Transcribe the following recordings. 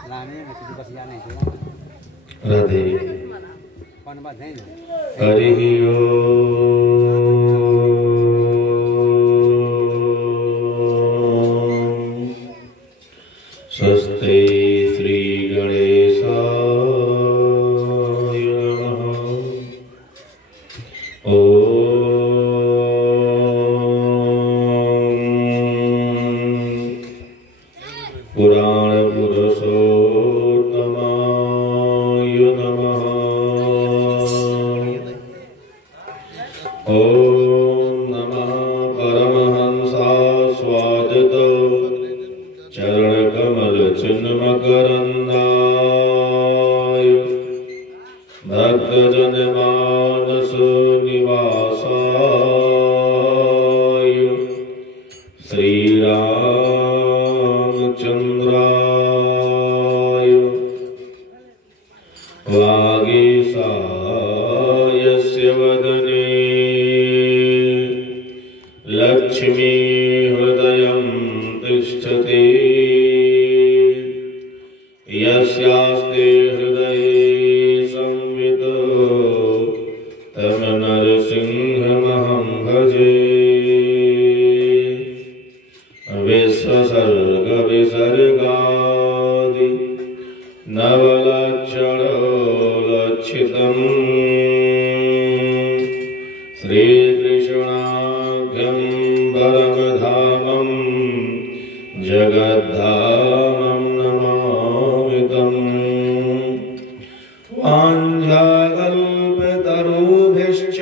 राधे हरि ओम। स्वस्ति श्री गणेशाय नमः। पुराण पुरुषोत्तमाय नमः। ओम नमः परमहंसास्वादित चरणकमल चिन्मकरन्दाय भक्तजनमानस निवासाय श्रीरामचन्द्राय वागीशायस्य वदने लक्ष्मी हृदयं तिष्ठति यस्यास्ते हृदये संवित् तं नरसिंहमहं भजे। विश्वसर्ग विसर्गादि नवलक्षणलक्षितम् श्रीकृष्णाख्यं परमधामं जगद्धामं नमामि तम्। वाञ्छाकल्पतरुभ्यश्च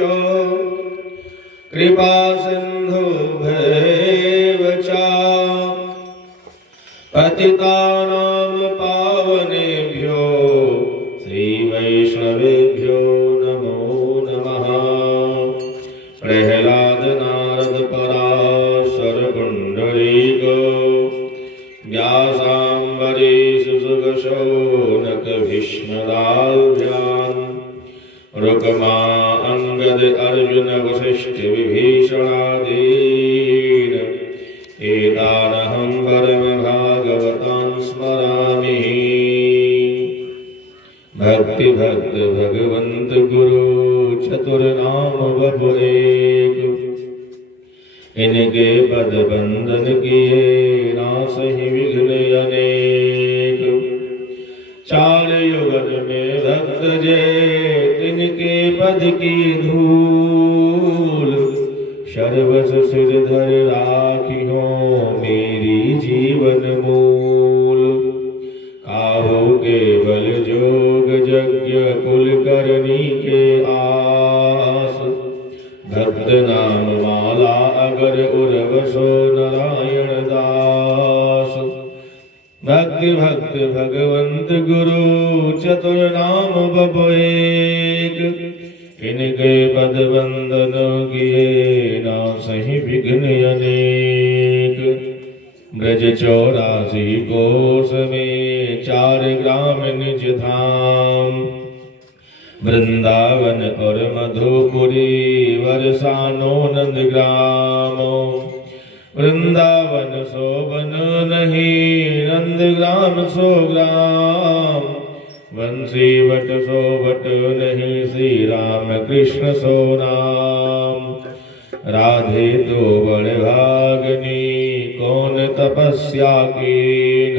कृपासिन्धुभ्येव च पतितानां पावनेभ्यो श्रीवैष्णवेभ्यो नमो नमः। प्रह्लाद नारद पराशर पुण्डरीक व्यासाम्बरीश सुगशौनक भीष्मदाभ्याम् रुक्मा अंगद अर्जुन वसिष्ठ विभीषणादीन् एतानहं परम भागवतान् स्मरामि। भक्ति भक्त भगवंत गुरु चतुर्नाम बबु एक, इनके पद बंदन किए नासहि विघ्न अनेक। चार युगन में भक्त जय तिनके पद की धूल, सर्वस सिरधर राखियो मेरी जीवन मूल। काहू केवल जोग यज्ञ कुल करनी के आस, भक्त नाम माला अगर उर्वसो नारायण दास। भक्ति भक्त भगवंत गुरु चतुर्नाम बबु एक, इनके पद वंदन किए नासहि विघ्न अनेक। ब्रज 84 कोस में 4 ग्राम निज धाम, वृंदावन और मधुपुरी वर्षानो नंदग्राम। वृंदावन सो वन नहीं नंदग्राम सो ग्राम, बंसी बट सो बट नहीं श्री राम कृष्ण सो नाम। राधे तो बड़ भागनी कौन तपस्या कीन,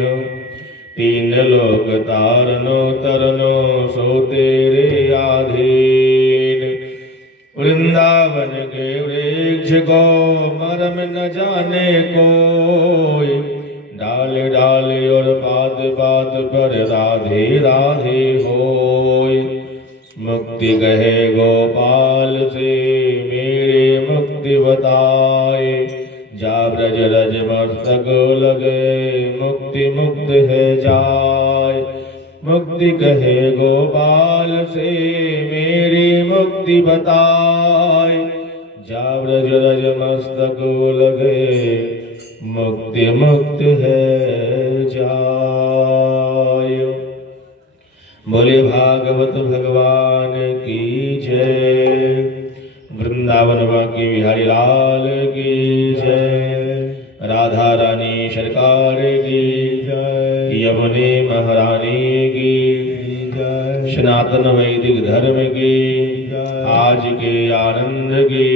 3 लोक तारनो तरनो सो तेरे आधीन। वृंदावन के वृक्ष को मरम न जाने कोई, डाल डाल और पात पात पर राधे राधे होय। मुक्ति कहे गोपाल से मेरे मुक्ति बताए, जा ब्रज रज मस्तक लगे मुक्ति मुक्त है जाय। मुक्ति कहे गोपाल से मेरी मुक्ति बताए, जा ब्रज रज मस्तक लगे मुक्ति मुक्त है जाय। बोले भागवत भगवान की जय। वृंदावन बांके बिहारी लाल की जय। राधा रानी सरकार की जय। यमुने महाराज भवानी की जय। सनातन वैदिक धर्म की आज के आनंद की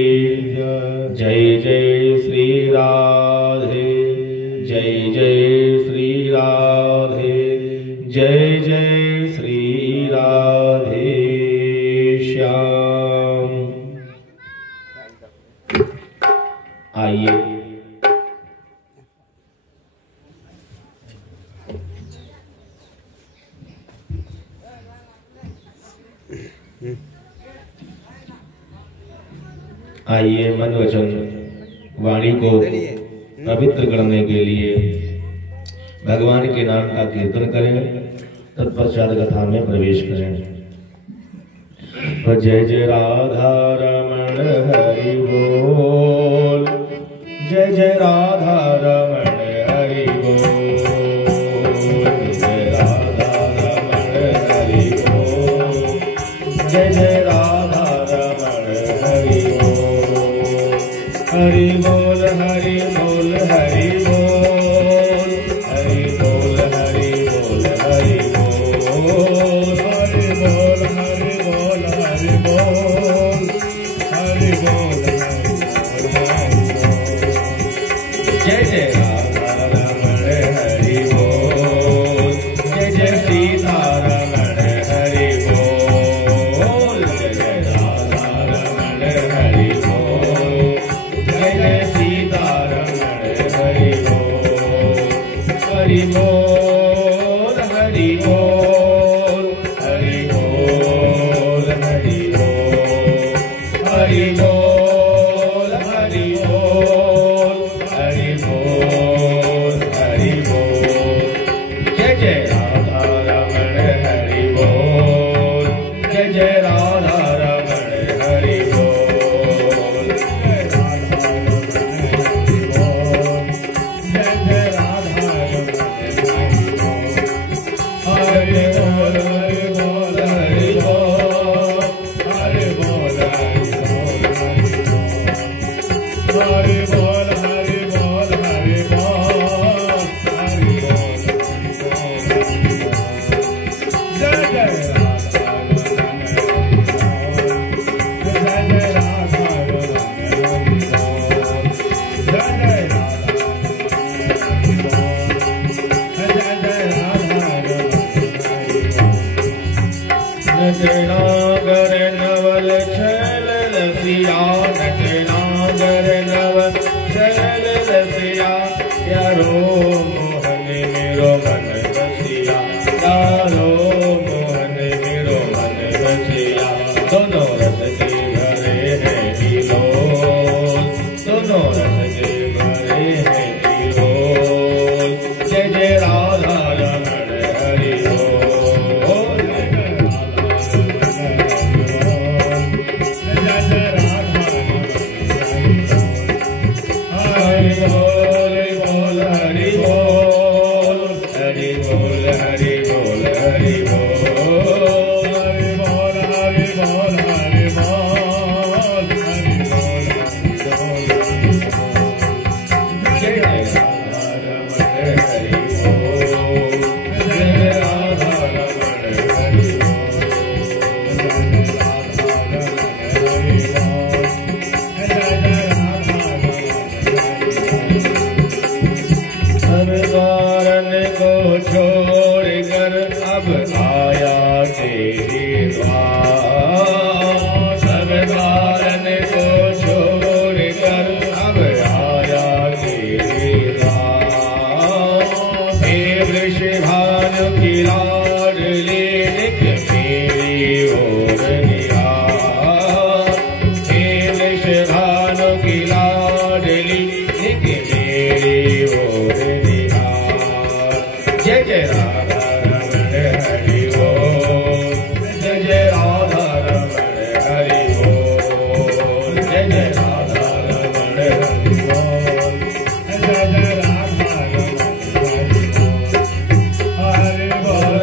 जय। जय जय श्री राधे, जय जय श्री राधे, जय जय श्री राधे श्याम। आइए आइए मन वचन वाणी को पवित्र करने के लिए भगवान के नाम का कीर्तन करें, तत्पश्चात कथा में प्रवेश करें। जय जय राधा रमण हरि बोल, जय जय राधा रमण हरि बोल, जय राधा रमण हरि बोल, जय जय राधा रमण हरि बोल। हरि बोल हरि बोल हरि बोल, हरि बोल हरि बोल हरि बोल, हरि बोल हरि बोल हरि बोल, हरि बोल हरि बोल। जय जय राधा रमण हरि बोल, जय जय सीता रमण हरि बोल, जय जय राधा रमण हरि बोल, जय जय सीता रमण हरि बोल। हरि बोल हरि बोल, हरि बोल हरि बोल, हरि बोल हरि बोल, हरि बोल हरि बोल। जय जय राधा रमण हरि बोल, जय जय राधा रमण हरि बोल, जय राधा रमण हरि बोल, जय जय राधा रमण हरि बोल। हरि बोल हरि बोल हरि बोल, हरि बोल हरि बोल हरि बोल, हरि बोल हरि बोल हरि बोल, हरि बोल हरि बोल। जय जय राधा रमण हरि बोल, जय जय राधा रमण हरि बोल, जय जय राधा रमण हरि बोल, जय जय राधा रमण हरि बोल। नटनागर नवल छैल रसिया, नटनागर नवल छैल रसिया, यारो मोहन मेरो मन बसिया, यारो मोहन मेरो मन बसिया। दोनों रस के भरे हैं किलोल, दोनों रस के भरे हैं किलोल। जय जय राधा रमण हरि बोल, जय जय राधा रमण हरि बोल। हरि बोल हरि बोल हरि बोल हरि बोल, हरि बोल हरि बोल हरि बोल, हरि बोल हरि बोल हरि बोल। जय जय राधा रमण हरि बोल, जय जय राधा रमण हरि बोल, जय जय राधा रमण हरि बोल, जय जय राधा रमण हरि बोल। संसारन को छोड़कर अब आया तेरे द्वार, संसारन को छोड़कर अब आया तेरे द्वार। हे वृषभानु की लाडली नित मेरी ओर निहार, हे वृषभानु की लाडली नित मेरी ओर निहार। जय जय राधा रमण हरि बोल, जय जय राधा रमण हरि बोल, जय जय राधा रमण हरि बोल, जय जय राधा रमण हरि बोल। हरि बोल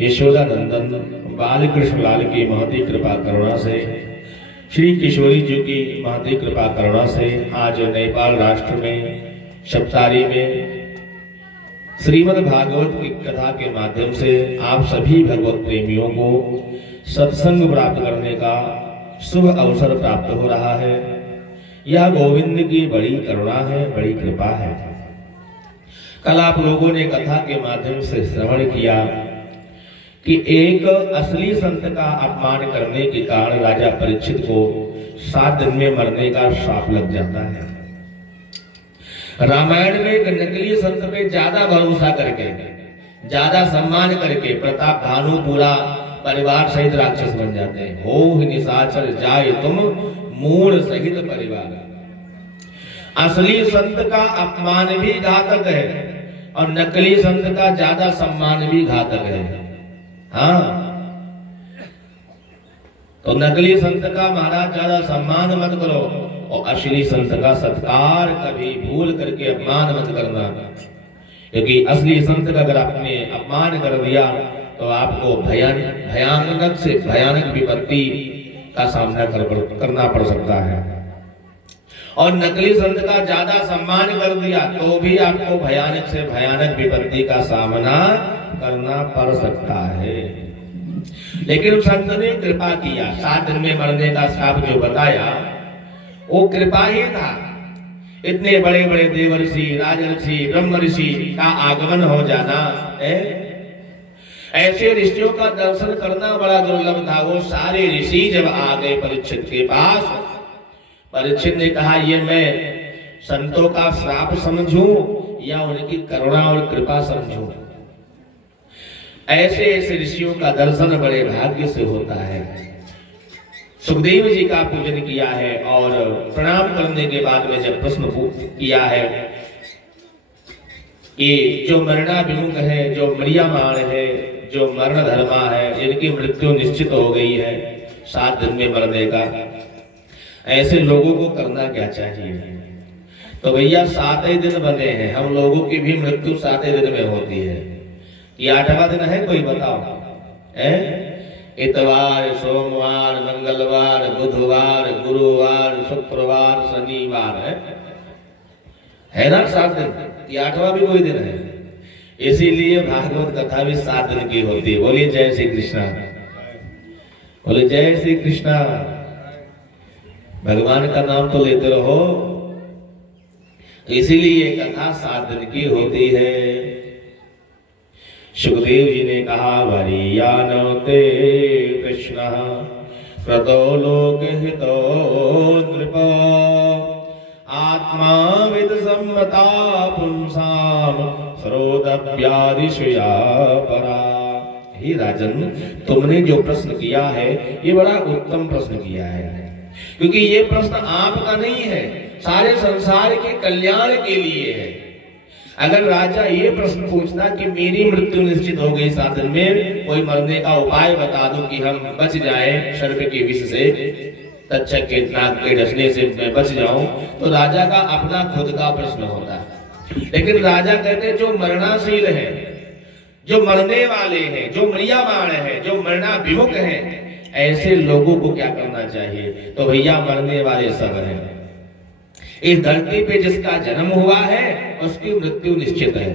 यशोदा नंदन बाल कृष्ण लाल की महती कृपा करुणा से, श्री किशोरी जी की महती कृपा करुणा से आज नेपाल राष्ट्र में सप्तारी में श्रीमद् भागवत की कथा के माध्यम से आप सभी भगवत प्रेमियों को सत्संग प्राप्त करने का शुभ अवसर प्राप्त हो रहा है। यह गोविंद की बड़ी करुणा है, बड़ी कृपा है। कल आप लोगों ने कथा के माध्यम से श्रवण किया कि एक असली संत का अपमान करने के कारण राजा परीक्षित को 7 दिन में मरने का श्राप लग जाता है। रामायण में एक नकली संत पे ज्यादा भरोसा करके, ज्यादा सम्मान करके प्रताप भानु पूरा परिवार सहित राक्षस बन जाते हैं। हो निशाचर जाए तुम मूल सहित परिवार। असली संत का अपमान भी घातक है और नकली संत का ज्यादा सम्मान भी घातक है। हाँ, तो नकली संत का महाराज ज्यादा सम्मान मत करो और असली संत का सत्कार कभी भूल करके अपमान मत करना, क्योंकि असली संत का अगर आपने अपमान कर दिया तो आपको भयानक से भयानक विपत्ति का सामना करना पड़ सकता है। और नकली संत का ज्यादा सम्मान कर दिया तो भी आपको भयानक से भयानक विपत्ति का सामना करना पड़ सकता है। लेकिन संत ने कृपा किया, 7 दिन में मरने का श्राप जो बताया वो कृपा ही था। इतने बड़े बड़े देवर्षि, राजर्षि, ब्रह्म ऋषि का आगमन हो जाना है। ऐसे ऋषियों का दर्शन करना बड़ा दुर्लभ था। वो सारे ऋषि जब आ गए परीक्षित के पास, परीक्षित ने कहा ये मैं संतों का श्राप समझूं या उनकी करुणा और कृपा समझूं। ऐसे ऐसे ऋषियों का दर्शन बड़े भाग्य से होता है। सुखदेव जी का पूजन किया है और प्रणाम करने के बाद में जब प्रश्न किया है कि जो मरणाभिमुख है, जो मरियामाण है, जो मरण धर्मा है, जिनकी मृत्यु निश्चित हो गई है 7 दिन में मरने का, ऐसे लोगों को करना क्या चाहिए? तो भैया 7 ही दिन बने हैं, हम लोगों की भी मृत्यु 7 ही दिन में होती है। ये 8वां दिन है कोई बताओ? इतवार, सोमवार, मंगलवार, बुधवार, गुरुवार, शुक्रवार, शनिवार है ना 7 दिन? ये 8वां भी कोई दिन है। इसीलिए भागवत कथा भी 7 दिन की होती है। बोलिए जय श्री कृष्णा, बोले जय श्री कृष्णा। भगवान का नाम तो लेते रहो। इसीलिए कथा 7 दिन की होती है। सुखदेव जी ने कहा वरीयानते कृष्ण प्रतो लोक हितो नृप आत्मा विद सम्मता पुंसाम श्रोतव्यादिशया परा। हे राजन, तुमने जो प्रश्न किया है ये बड़ा उत्तम प्रश्न किया है, क्योंकि ये प्रश्न आपका नहीं है, सारे संसार के कल्याण के लिए है। अगर राजा ये प्रश्न पूछता कि मेरी मृत्यु निश्चित हो गई 7 दिन में, कोई मरने का उपाय बता दो कि हम बच जाएं सर्प के विष से, तक्षक के नाक के डसने से मैं बच जाऊं, तो राजा का अपना खुद का प्रश्न होता है। लेकिन राजा कहते जो मरणाशील है, जो मरने वाले हैं, जो मरियामाण है, जो मरना विमुख हैं, ऐसे लोगों को क्या करना चाहिए? तो भैया मरने वाले सब हैं। इस धरती पे जिसका जन्म हुआ है उसकी मृत्यु निश्चित है,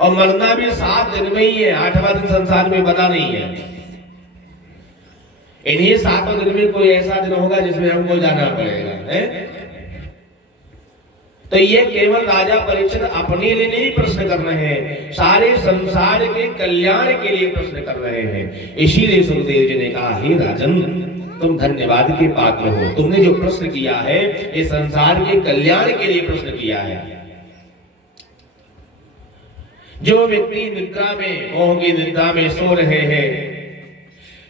और मरना भी 7 दिन में ही है, 8वां दिन संसार में बना नहीं है। इन्हीं 7 दिन में कोई ऐसा दिन होगा जिसमें हमको जाना पड़ेगा, है? तो ये केवल राजा परीक्षित अपने लिए नहीं प्रश्न कर रहे हैं, सारे संसार के कल्याण के लिए प्रश्न कर रहे हैं। इसीलिए सुखदेव जी ने कहा, हे राजन, तुम धन्यवाद के पात्र हो। तुमने जो प्रश्न किया है ये संसार के कल्याण के लिए प्रश्न किया है। जो व्यक्ति निद्रा में, मोह की निद्रा में सो रहे हैं,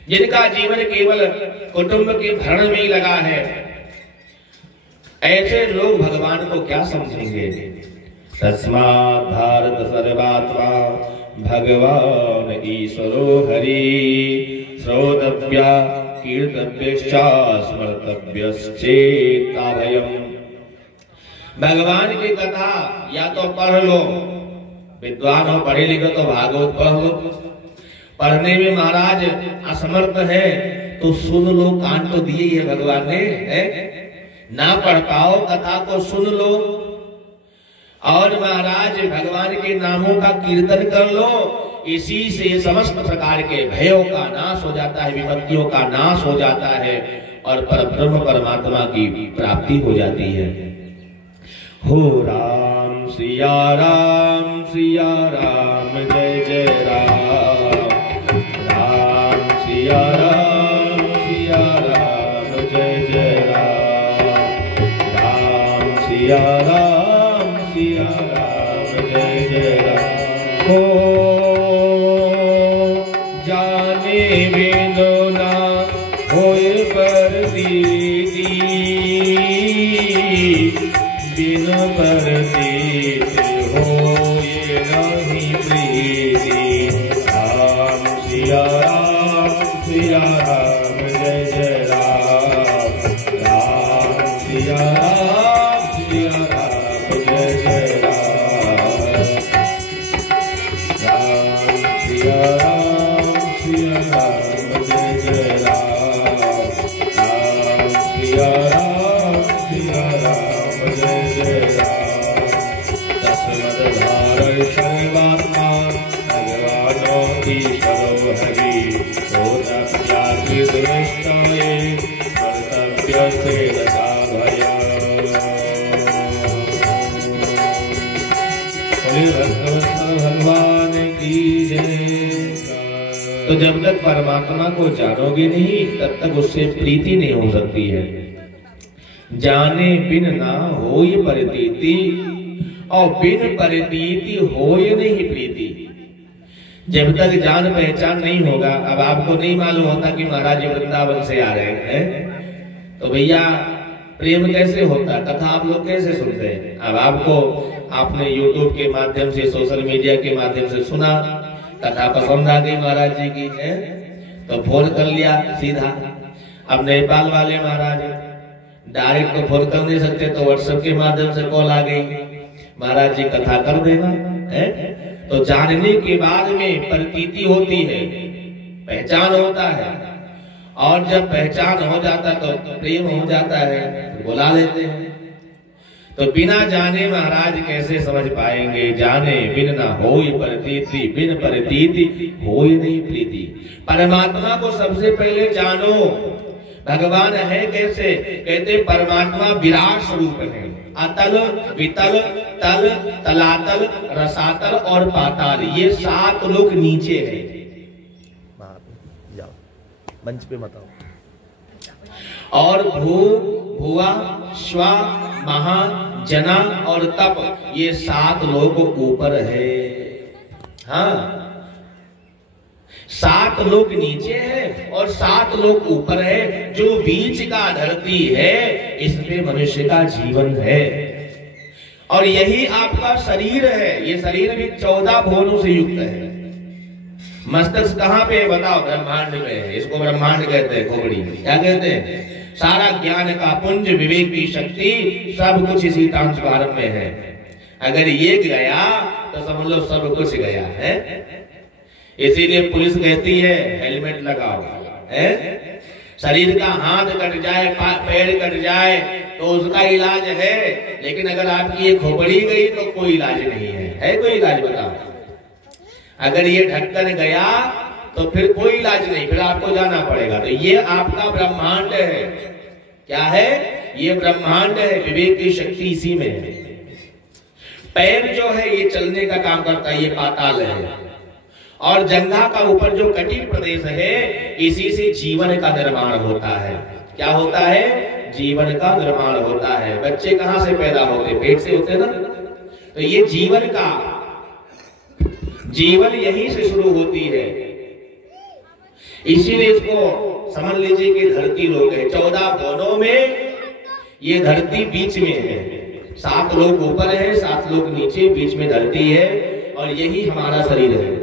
जिनका जीवन केवल कुटुंब के भरण में ही लगा है, ऐसे लोग भगवान को क्या समझेंगे? तस्मात् भारत सर्वात्मा भगवान ईश्वरो हरि, श्रोतव्या कीर्तव्यश्च स्मर्तव्यश्चेताभयम्। भगवान की कथा या तो पढ़ लो, विद्वान हो, पढ़े लिखो तो भागवत पढ़ लो। पढ़ने में महाराज असमर्थ है तो सुन लो, कान तो दिए ही है भगवान ने, है? ना पढ़ पाओ कथा को सुन लो, और महाराज भगवान के नामों का कीर्तन कर लो। इसी से समस्त प्रकार के भयों का नाश हो जाता है, विपत्तियों का नाश हो जाता है, और परब्रह्म परमात्मा की प्राप्ति हो जाती है। हो राम सिया राम, सिया राम जय जय राम, राम सिया राम, सिया राम जय जय राम, राम सिया राम, सिया राम जय जय राम। हो जाने बिनु ना होए परतीति, बिनु परतीति होए नहीं प्रीति, राम सिया राम, सिया राम जय जय राम, राम सिया राम, सिया राम जय जय राम, राम सिया राम, सिया राम जय जय राम, राम सिया राम, सिया राम जय जय राम। तस्मद् भारत सर्वात्मा भगवानो ईश्वरो हरि, श्रोतव्या कीर्तव्यश्च स्मर्तव्यश्चेताभयम्। भगवान की जय। तो जब तक परमात्मा को जानोगे नहीं तब तक उससे प्रीति नहीं हो सकती है। जाने बिन ना होय परतीति, और बिन परतीति होय नहीं प्रीति। जब तक जान पहचान नहीं होगा, अब आपको नहीं मालूम होता कि महाराज वृंदावन से आ रहे हैं, तो भैया प्रेम कैसे होता, कथा आप लोग कैसे सुनते हैं? अब आपको, आपने YouTube के माध्यम से, सोशल मीडिया के माध्यम से सुना, कथा पसंद आ गई महाराज जी की, है तो फोन कर लिया सीधा। अब नेपाल वाले महाराज डायरेक्ट तो फोन कर नहीं सकते, तो व्हाट्सएप के माध्यम से कॉल आ गई, महाराज जी कथा कर देना, है? तो जानने के बाद में प्रतीति होती है, पहचान होता है, और जब पहचान हो जाता तो प्रेम हो जाता है, तो बुला लेते हैं। तो बिना जाने महाराज कैसे समझ पाएंगे? जाने बिन ना होय प्रतीति, बिन प्रतीति होय नहीं प्रीति। परमात्मा को सबसे पहले जानो। भगवान है कैसे? कहते परमात्मा विराट स्वरूप है, अतल, वितल, तल, तलातल, रसातल और पाताल, ये 7 लोग नीचे है। जाओ मंच पे मत आओ। और भू, भुवा, श्वा, महा, जना और तप, ये 7 लोग ऊपर है। हाँ, 7 लोग नीचे है और 7 लोग ऊपर है। जो बीच का धरती है इसमें मनुष्य का जीवन है, और यही आपका शरीर है। ये शरीर भी 14 भुवनों से युक्त है। मस्तिष्क कहाँ पे है बताओ? ब्रह्मांड में है। इसको ब्रह्मांड कहते हैं, खोपड़ी क्या कहते हैं? सारा ज्ञान का पुंज, विवेक की शक्ति, सब कुछ इसी ट्रांसफार्मर में है। अगर ये गया तो समझ लो सब कुछ गया है। इसीलिए पुलिस कहती है हेलमेट लगाओ। है शरीर का हाथ कट जाए, पैर कट जाए तो उसका इलाज है, लेकिन अगर आपकी ये खोपड़ी गई तो कोई इलाज नहीं है कोई इलाज बताओ? अगर ये ढक्कन गया तो फिर कोई इलाज नहीं, फिर आपको जाना पड़ेगा। तो ये आपका ब्रह्मांड है। क्या है? ये ब्रह्मांड है। विवेक की शक्ति इसी में है। पैर जो है ये चलने का काम करता है, ये पाताल है। और जंघा का ऊपर जो कटिल प्रदेश है, इसी से जीवन का निर्माण होता है। क्या होता है? जीवन का निर्माण होता है। बच्चे कहां से पैदा होते? पेट से होते ना। तो ये जीवन यहीं से शुरू होती है। इसीलिए इसको समझ लीजिए कि धरती लोक है। 14 भुवनों में ये धरती बीच में है। 7 लोक ऊपर है, 7 लोक नीचे, बीच में धरती है, और यही हमारा शरीर है।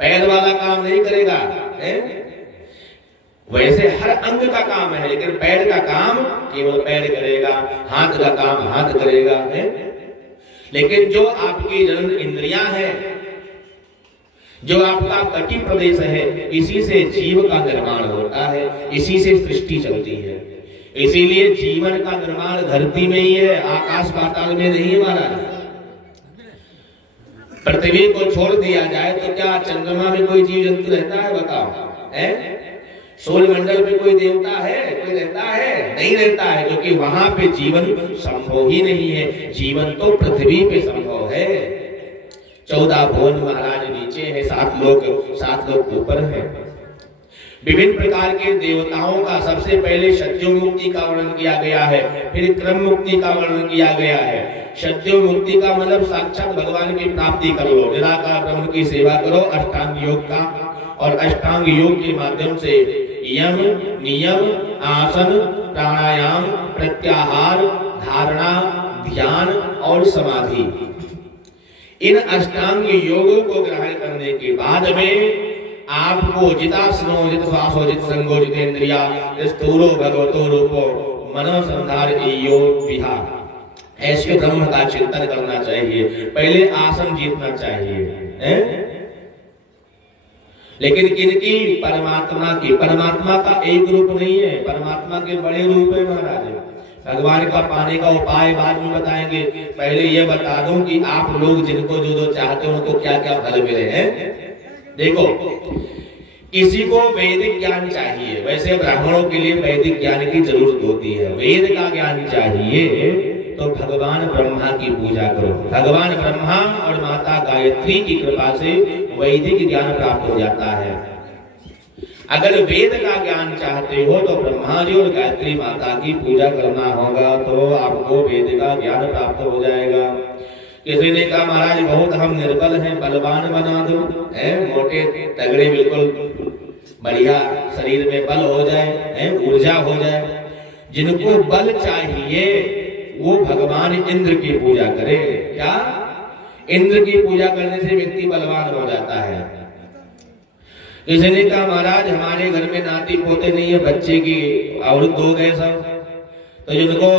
पैर वाला काम नहीं करेगा है? वैसे हर अंग का काम है, लेकिन पैर का काम केवल पैर करेगा, हाथ का काम हाथ करेगा है? लेकिन जो आपकी जन्म इंद्रियां हैं, जो आपका कटी प्रदेश है, इसी से जीव का निर्माण होता है, इसी से सृष्टि चलती है। इसीलिए जीवन का निर्माण धरती में ही है, आकाश पाताल में नहीं हमारा। पृथ्वी को छोड़ दिया जाए तो क्या चंद्रमा में कोई जीव जंतु रहता है? बताओ है? सूर्य मंडल में कोई देवता है? कोई रहता है? नहीं रहता है, क्योंकि वहां पे जीवन संभव ही नहीं है। जीवन तो पृथ्वी पे संभव है। 14 भुवन महाराज नीचे है, 7 लोग ऊपर है। विभिन्न प्रकार के देवताओं का सबसे पहले सत्यो मुक्ति का वर्णन किया गया है, फिर क्रम मुक्ति का वर्णन किया गया है। सत्यो मुक्ति का मतलब साक्षात भगवान की प्राप्ति कर लो, निराकार ब्रह्म की सेवा करो, अष्टांग योग का, और अष्टांग योग के माध्यम से यम, नियम, आसन, प्राणायाम, प्रत्याहार, धारणा, ध्यान और समाधि, इन अष्टांग योगों को ग्रहण करने के बाद में आपको जितासनो जित श्वासो जित संगो जितेंद्रिया स्थूलो भगवतो रूपो मनोसंधार योग विहार, ऐसे ब्रह्म का चिंतन करना चाहिए। पहले आसन जीतना चाहिए है? लेकिन किनकी? परमात्मा की। परमात्मा का एक रूप नहीं है, परमात्मा के बड़े रूप है महाराज। भगवान का पाने का उपाय बाद में बताएंगे। पहले यह बता दूं कि आप लोग जिनको जो चाहते हो उनको क्या क्या फल मिले हैं। देखो, किसी को वैदिक ज्ञान चाहिए, वैसे ब्राह्मणों के लिए वैदिक ज्ञान की जरूरत होती है। वेद का ज्ञान चाहिए तो भगवान ब्रह्मा की पूजा करो। भगवान ब्रह्मा और माता गायत्री की कृपा से वैदिक ज्ञान प्राप्त हो जाता है। अगर वेद का ज्ञान चाहते हो तो ब्रह्मा जी और गायत्री माता की पूजा करना होगा, तो आपको वेद का ज्ञान प्राप्त हो जाएगा। किसी ने कहा महाराज बहुत हम निर्बल हैं, बलवान बना दो, मोटे तगड़े बिल्कुल बढ़िया शरीर में बल हो जाए, ऊर्जा हो जाए। जिनको बल चाहिए वो भगवान इंद्र की पूजा करे। क्या? इंद्र की पूजा करने से व्यक्ति बलवान हो जाता है। किसी ने कहा महाराज हमारे घर में नाती पोते नहीं है, बच्चे की औरत हो गए सब, तो जिनको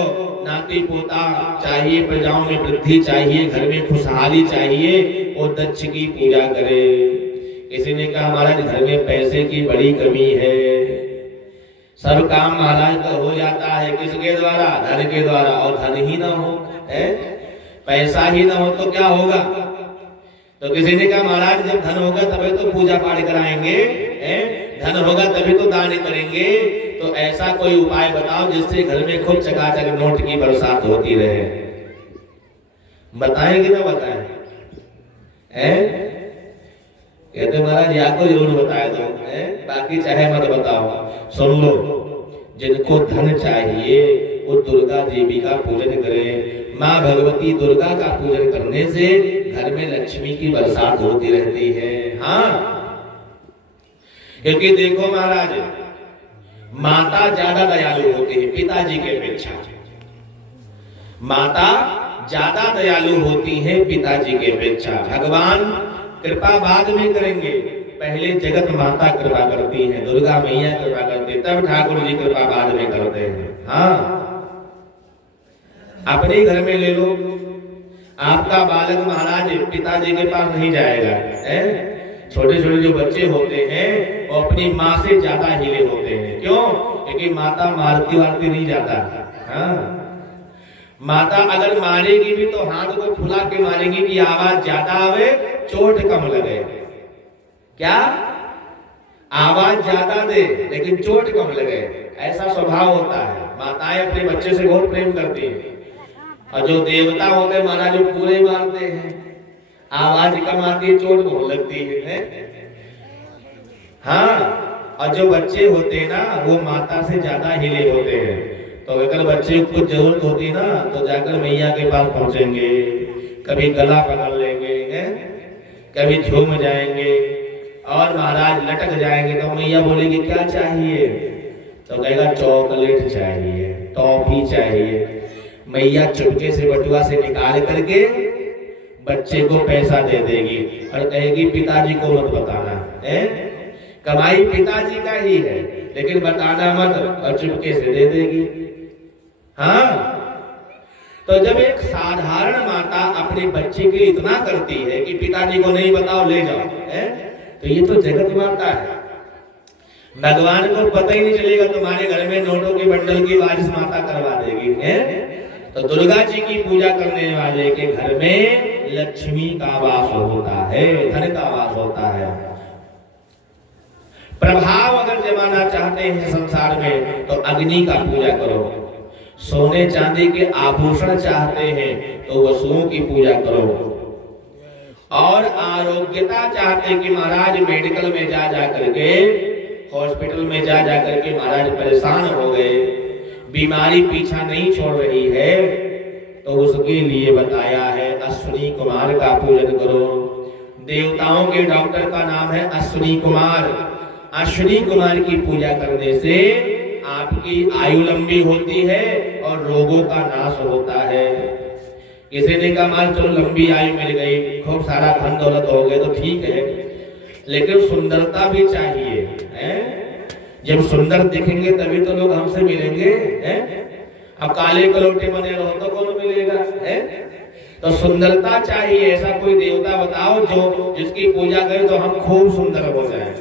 नाती पोता चाहिए, प्रजाओं में वृद्धि चाहिए, घर में खुशहाली चाहिए, वो दक्ष की पूजा करे। किसी ने कहा महाराज घर में पैसे की बड़ी कमी है, सब काम महाराज तो हो जाता है किसके द्वारा? धन के द्वारा, और धन ही ना हो, पैसा ही ना हो तो क्या होगा? तो किसी ने कहा महाराज जब धन होगा तभी तो पूजा पाठ कराएंगे, धन होगा तभी तो दान करेंगे। तो ऐसा कोई उपाय बताओ जिससे घर में खूब चकाचक नोट की बरसात होती रहे। बताएंगे ना बताएं? कहते महाराज या को जरूर बताया दो, बाकी चाहे मत बताओ। सुन लो, जिनको धन चाहिए वो दुर्गा देवी का पूजन करें। माँ भगवती दुर्गा का पूजन करने से घर में लक्ष्मी की बरसात होती रहती है। हाँ, क्योंकि देखो महाराज माता ज्यादा दयालु होती है पिताजी के अपेक्षा। माता ज्यादा दयालु होती है पिताजी के अपेक्षा। भगवान कृपा बाद में करेंगे, पहले जगत माता कृपा करती है, दुर्गा मैया कृपा करती है, तब ठाकुर जी कृपा बाद में करते हैं। हाँ, अपने घर में ले लो, आपका बालक महाराज पिताजी के पास नहीं जाएगा, छोटे छोटे जो बच्चे होते हैं वो अपनी माँ से ज्यादा हीले होते हैं। क्यों? क्योंकि माता मारती वारती नहीं जाता। हाँ, माता अगर मारेगी भी तो हाथ को फुला के मारेगी कि आवाज ज्यादा आवे, चोट कम लगे। क्या? आवाज ज्यादा दे लेकिन चोट कम लगे, ऐसा स्वभाव होता है। माताएं अपने बच्चे से बहुत प्रेम करती है। और जो देवता होते हैं महाराज जो पूरे मारते हैं, आवाज कम आती है, चोट बहुत लगती है। हाँ, और जो बच्चे होते हैं ना वो माता से ज्यादा हिले होते हैं। तो अगर बच्चे को कुछ जरूरत होती है ना तो जाकर मैया के पास पहुंचेंगे, कभी गला पकड़ लेंगे, कभी झूम जाएंगे और महाराज लटक जाएंगे। तो मैया बोलेगी क्या चाहिए? तो कहेगा चॉकलेट चाहिए, टॉफी चाहिए। मैया चुपके से बटुआ से निकाल करके बच्चे को पैसा दे देगी और कहेगी पिताजी को मत बताना, कमाई पिताजी का ही है लेकिन बताना मत, और चुपके से दे देगी। हाँ, तो जब एक साधारण माता अपने बच्चे के लिए इतना करती है कि पिताजी को नहीं बताओ ले जाओ, तो ये तो जगत माता है। भगवान को पता ही नहीं चलेगा तुम्हारे घर में नोटों के बंडल की बारिश माता करवा देगी। तो दुर्गा जी की पूजा करने वाले के घर में लक्ष्मी का वास होता है, धन का वास होता है। प्रभाव अगर जमाना चाहते हैं संसार में तो अग्नि का पूजा करो। सोने चांदी के आभूषण चाहते हैं तो वसुओं की पूजा करो। और आरोग्यता चाहते कि महाराज मेडिकल में जा करके, हॉस्पिटल में जा करके महाराज परेशान हो गए, बीमारी पीछा नहीं छोड़ रही है, तो उसके लिए बताया है अश्विनी कुमार का पूजन करो। देवताओं के डॉक्टर का नाम है अश्विनी कुमार। अश्विनी कुमार की पूजा करने से आपकी आयु लंबी होती है और रोगों का नाश होता है। किसी ने कहा मान चलो लंबी आयु मिल गई, खूब सारा धन दौलत हो गए तो ठीक है, लेकिन सुंदरता भी चाहिए। जब सुंदर दिखेंगे तभी तो लोग हमसे मिलेंगे। अब काले कलौटे बने रहो तो कौन मिलेगा? तो सुंदरता चाहिए। ऐसा कोई देवता बताओ जो जिसकी पूजा करे तो हम खूब सुंदर हो जाए।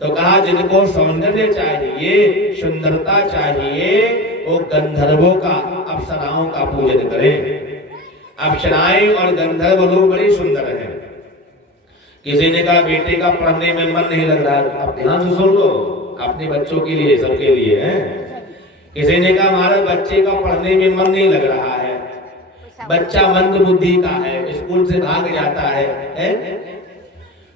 तो कहा जिनको सौंदर्य चाहिए, सुंदरता चाहिए, वो गंधर्वों का, अप्सराओं का पूजन करें। अप्सराएं और गंधर्व लोग बड़े सुंदर हैं। किसी ने कहा बेटे का पढ़ने में मन नहीं लग रहा, आप ध्यान से सुन लो, अपने बच्चों के लिए, सबके लिए है। किसी ने कहा हमारे बच्चे का पढ़ने में मन नहीं लग रहा है, बच्चा मंद बुद्धि का है, स्कूल से भाग जाता है,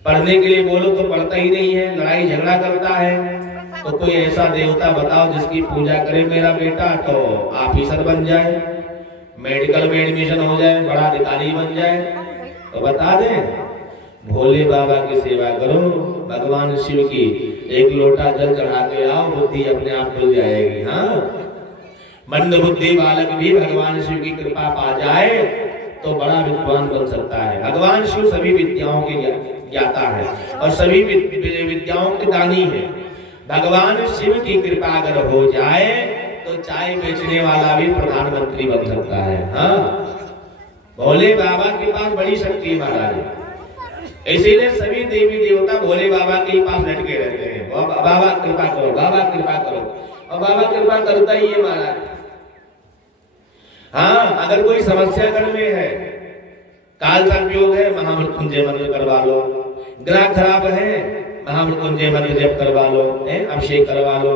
पढ़ने के लिए बोलो तो पढ़ता ही नहीं है, लड़ाई झगड़ा करता है। तो कोई ऐसा देवता बताओ जिसकी पूजा करे मेरा बेटा तो ऑफिसर बन जाए, मेडिकल में एडमिशन हो जाए, बड़ा अधिकारी बन जाए। तो बता दें, भोले बाबा की सेवा करो, भगवान शिव की एक लोटा जल चढ़ा के आओ, बुद्धि अपने आप खुल जाएगी। हाँ, मंद बुद्धि बालक भी भगवान शिव की कृपा पा जाए तो बड़ा विद्वान बन सकता है। भगवान शिव सभी विद्याओं के ज्ञाता है और सभी विद्याओं के दानी है। भगवान शिव की कृपा अगर हो जाए तो चाय बेचने वाला भी प्रधानमंत्री बन सकता है। हाँ, भोले बाबा के पास बड़ी शक्ति है महाराज। इसीलिए सभी देवी देवता भोले बाबा के पास लटके रहते हैं, बाबा कृपा करो, बाबा कृपा करो, और बाबा कृपा करता ही है महाराज। हाँ, अगर कोई समस्या घर में है, काल संयोग है, महामृत्युंजय मंत्र करवा लो, ग्रह खराब है, महामृत्युंजय मंत्र जप करवा लो, अभिषेक करवा लो।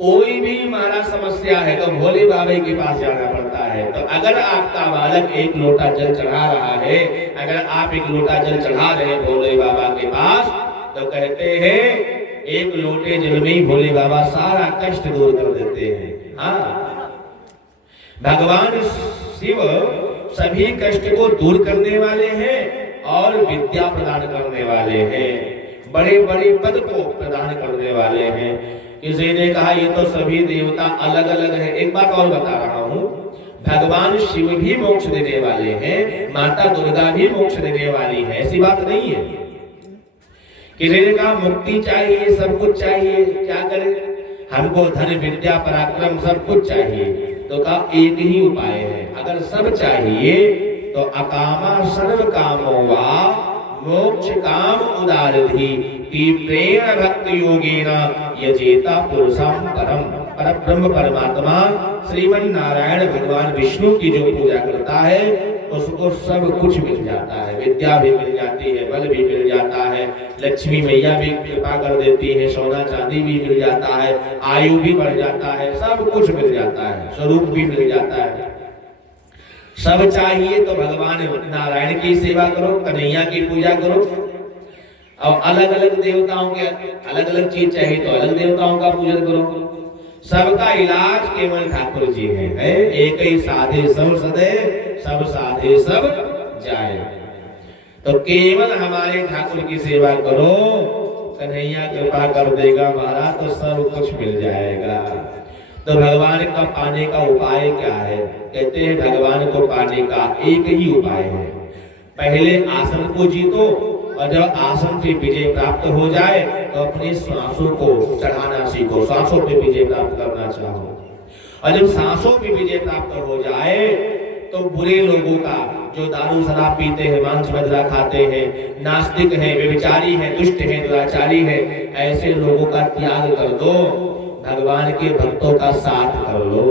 कोई भी महाराज समस्या है तो भोले बाबा के पास जाना पड़ता है। तो अगर आपका बालक एक लोटा जल चढ़ा रहा है, अगर आप एक लोटा जल चढ़ा रहे हैं भोले बाबा के पास, तो कहते हैं एक लोटे जल में ही भोले बाबा सारा कष्ट दूर कर देते हैं। हाँ, भगवान शिव सभी कष्ट को दूर करने वाले हैं और विद्या प्रदान करने वाले हैं, बड़े बड़े पद को प्रदान करने वाले हैं। किसी ने कहा ये तो सभी देवता अलग अलग है। एक बात और बता रहा हूँ, भगवान शिव भी मोक्ष देने वाले हैं, माता दुर्गा भी मोक्ष देने वाली है, ऐसी बात नहीं है। किसी ने कहा मुक्ति चाहिए, सब कुछ चाहिए, क्या करें? हमको धन विद्या पराक्रम सब कुछ चाहिए। तो कहा एक ही उपाय है, अगर सब चाहिए तो अकामा सर्व कामो वा मोक्ष काम उदारधि तीव्रेण भक्ति योगेन यजेता पुरुषम परम। पर ब्रह्म परमात्मा श्रीमन नारायण भगवान विष्णु की जो पूजा करता है उसको सब कुछ मिल जाता है। विद्या भी मिल जाती है, बल भी मिल जाता है, लक्ष्मी मैया भी कृपा कर देती है, सोना चांदी भी मिल जाता है, आयु भी बढ़ जाता है, सब कुछ मिल जाता है, स्वरूप भी मिल जाता है। सब चाहिए तो भगवान नारायण की सेवा करो, कन्हैया की पूजा करो। और अलग अलग देवताओं के अलग अलग चीज चाहिए तो अलग देवताओं का पूजन करो। सबका इलाज केवल ठाकुर जी है। एक ही साधे सब सदे, सब साधे सब जाए। तो केवल हमारे ठाकुर की सेवा करो, कन्हैया कृपा कर देगा महाराज, तो सब कुछ मिल जाएगा। तो भगवान का पाने का उपाय क्या है? कहते हैं भगवान को पाने का एक ही उपाय है, पहले आसन को जीतो और जब आसन पे विजय प्राप्त हो जाए तो अपनी सांसों को चढ़ाना सीखो, सांसों पे विजय प्राप्त करना चाहो। और जब सांसों पे विजय प्राप्त हो जाए तो बुरे लोगों का, जो दारू शराब पीते हैं, मांस मदिरा खाते हैं, नास्तिक हैं, व्यभिचारी हैं, दुष्ट हैं, दुराचारी हैं, ऐसे लोगों का त्याग कर दो, भगवान के भक्तों का साथ कर लो।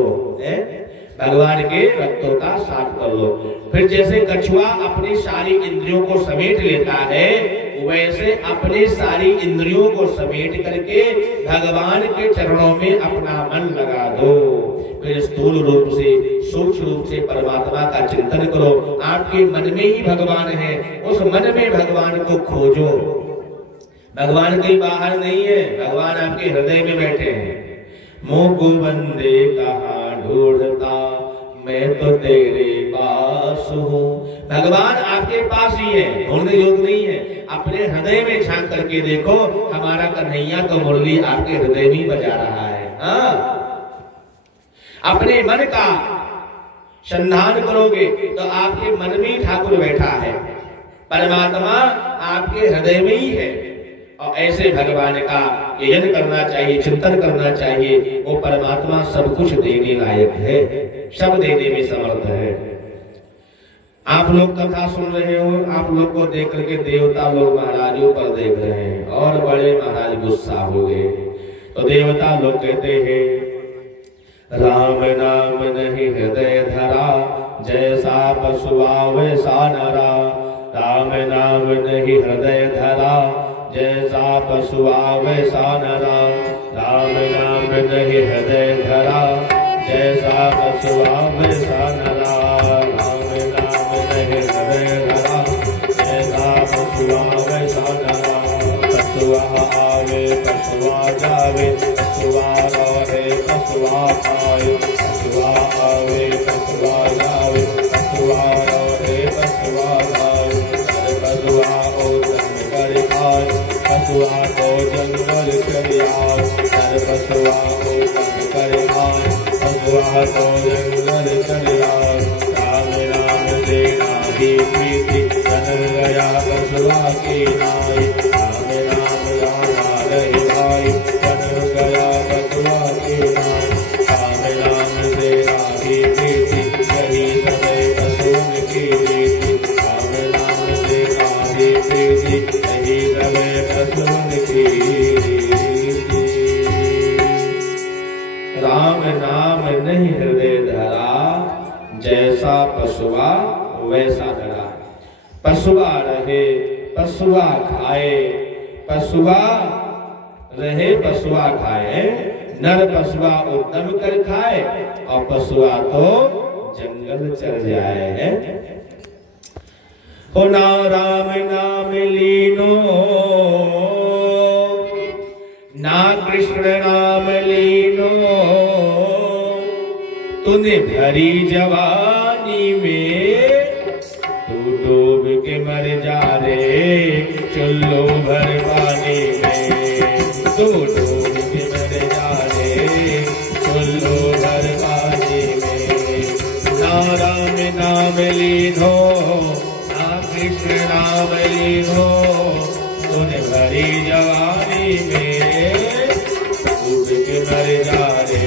भगवान के भक्तों का साथ कर लो। फिर जैसे कछुआ अपनी सारी इंद्रियों को समेट लेता है, वैसे अपने सारी इंद्रियों को समेट करके भगवान के चरणों में अपना मन लगा दो। फिर स्थूल रूप से, सूक्ष्म रूप से परमात्मा का चिंतन करो। आपके मन में ही भगवान है, उस मन में भगवान को खोजो। भगवान कहीं बाहर नहीं है, भगवान आपके हृदय में बैठे हैं। मोको बंदे कहाँ ढूंढता, मैं तो तेरे पास हूँ। भगवान आपके पास ही है, ढूंढने योग्य नहीं है। अपने हृदय में झांक करके देखो, हमारा कन्हैया तो मुरली आपके हृदय में बजा रहा है। हाँ, अपने मन का संधान करोगे तो आपके मन में ठाकुर बैठा है, परमात्मा आपके हृदय में ही है। और ऐसे भगवान का यजन करना चाहिए, चिंतन करना चाहिए। वो परमात्मा सब कुछ देने लायक है, सब देने में समर्थ है। आप लोग कथा सुन रहे हो, आप लोग को देख करके देवता लोग महाराजों पर देख रहे हैं और बड़े महाराज गुस्सा हो गए। तो देवता लोग कहते हैं, राम नाम नहीं हृदय धरा, जैसा पशुआ वैसा नरा। राम नाम नहीं हृदय धरा, जैसा पशुआ वैसा नरा। राम नाम नहीं हृदय धरा, जैसा पशुआ वैसा नरा। राम नाम नहीं हृदय धरा, जैसा पशुआ वैसा नरा। पशुआ आवे पशुआ जावे, पशुआ रहे पशुआ खाए। पशुआ आवे पशुआ जावे, पशुआ रहे पशुआ खाए। पशुआ ओजन कर खाए, पशुआ को जंगल कर आए। पशुआ ओजन कर खाए, पशुआ को जंगल कर आए। राम नाम देना भी प्रीति, जन गया पशुआ की नाई। राम नाम रामा रहे भाई, जन गया पशुआ की नाई। राम नाम देना भी प्रीति, यही समय पशुओं की रीति। राम नाम देना भी प्रीति, यही समय पशुओं की रीति। राम नाम नहीं हृदय धरा, जैसा पशुआ वैसा धरा। पशुआ रहे पशुआ खाए, पशुआ रहे पशुआ खाए। नर पशुआ उत्तम कर खाए, और पशुआ तो जंगल चल जाए। हो ना राम नाम लीनो, ना कृष्ण नाम लीनो। तूने भरी जवानी में, तू डूब के मर जा रे चुल्लू भर पानी में। तू डूब के मर जा रे चुल्लू भर पानी में। ना राम नाम लीनो, ना कृष्ण नाम लीनो। तूने भरी जवानी में, डूब के मर जा रे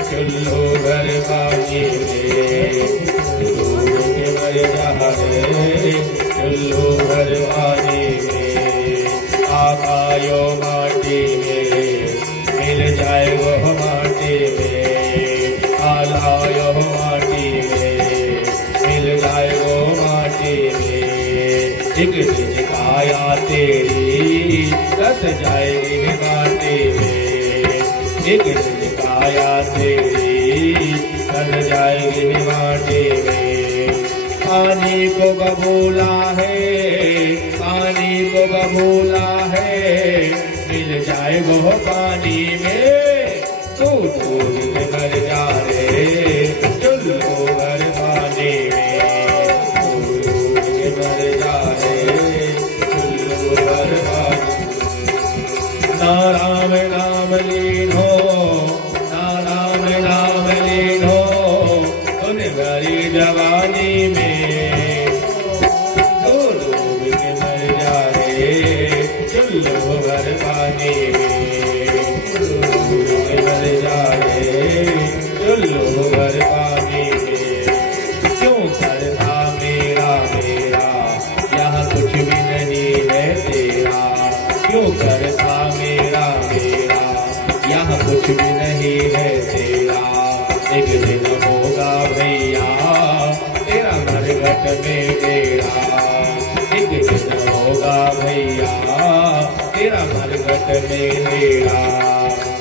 चुल्लू भर पानी में। डूब के मर जा रे चुल्लू घर पानी में, आकायो माटी में, मिल जाए वो माटी में, आलायो माटी में, मिल जाए वो माटी में, एक दिन काया तेरी रस जाएगी माटी में, एक दिन काया तेरी रस जाएगी माटी में। पानी को बबूला है, पानी को बबूला है, मिल जाए वो पानी में, तू डूब के मर जा रे चुल्लू भर पानी में, तू डूब के मर जा रे चुल्लू भर पानी। ना राम नाम लीन हो, ना राम नाम लीन हो, उन भरी जवानी में, चुल्लू भर पानी में, मर जाए चुल्लू भर पानी में। क्यों करता मेरा मेरा, यहाँ कुछ भी नहीं है तेरा, क्यों करता मेरा मेरा, यहाँ कुछ भी नहीं है तेरा। एक दिन होगा भैया तेरा मरघट में डेरा, एक दिन होगा भैया तेरा मरघट में डेरा।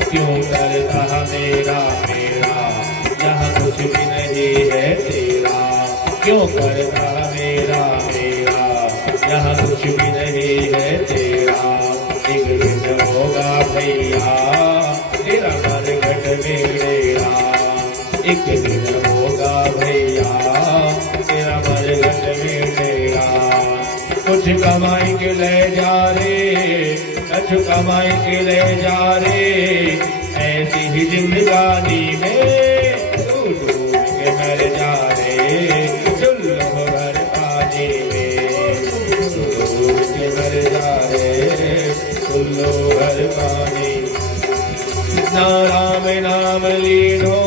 क्यों करता मेरा मेरा, यहाँ कुछ भी नहीं है तेरा, क्यों करता मेरा मेरा, यहाँ कुछ भी नहीं है तेरा। एक दिन होगा भैया तेरा मरघट में डेरा, एक दिन होगा भैया तेरा मरघट में डेरा। कुछ कमाई के ले जा रे, कुछ कमाई के ले जा रे, ऐसी ही जिंदगानी में, तू डूब के मर जा रे चुल्लू भर पानी में, तू डूब के मर जा रे चुल्लू भर पानी। ना राम नाम लीन हो,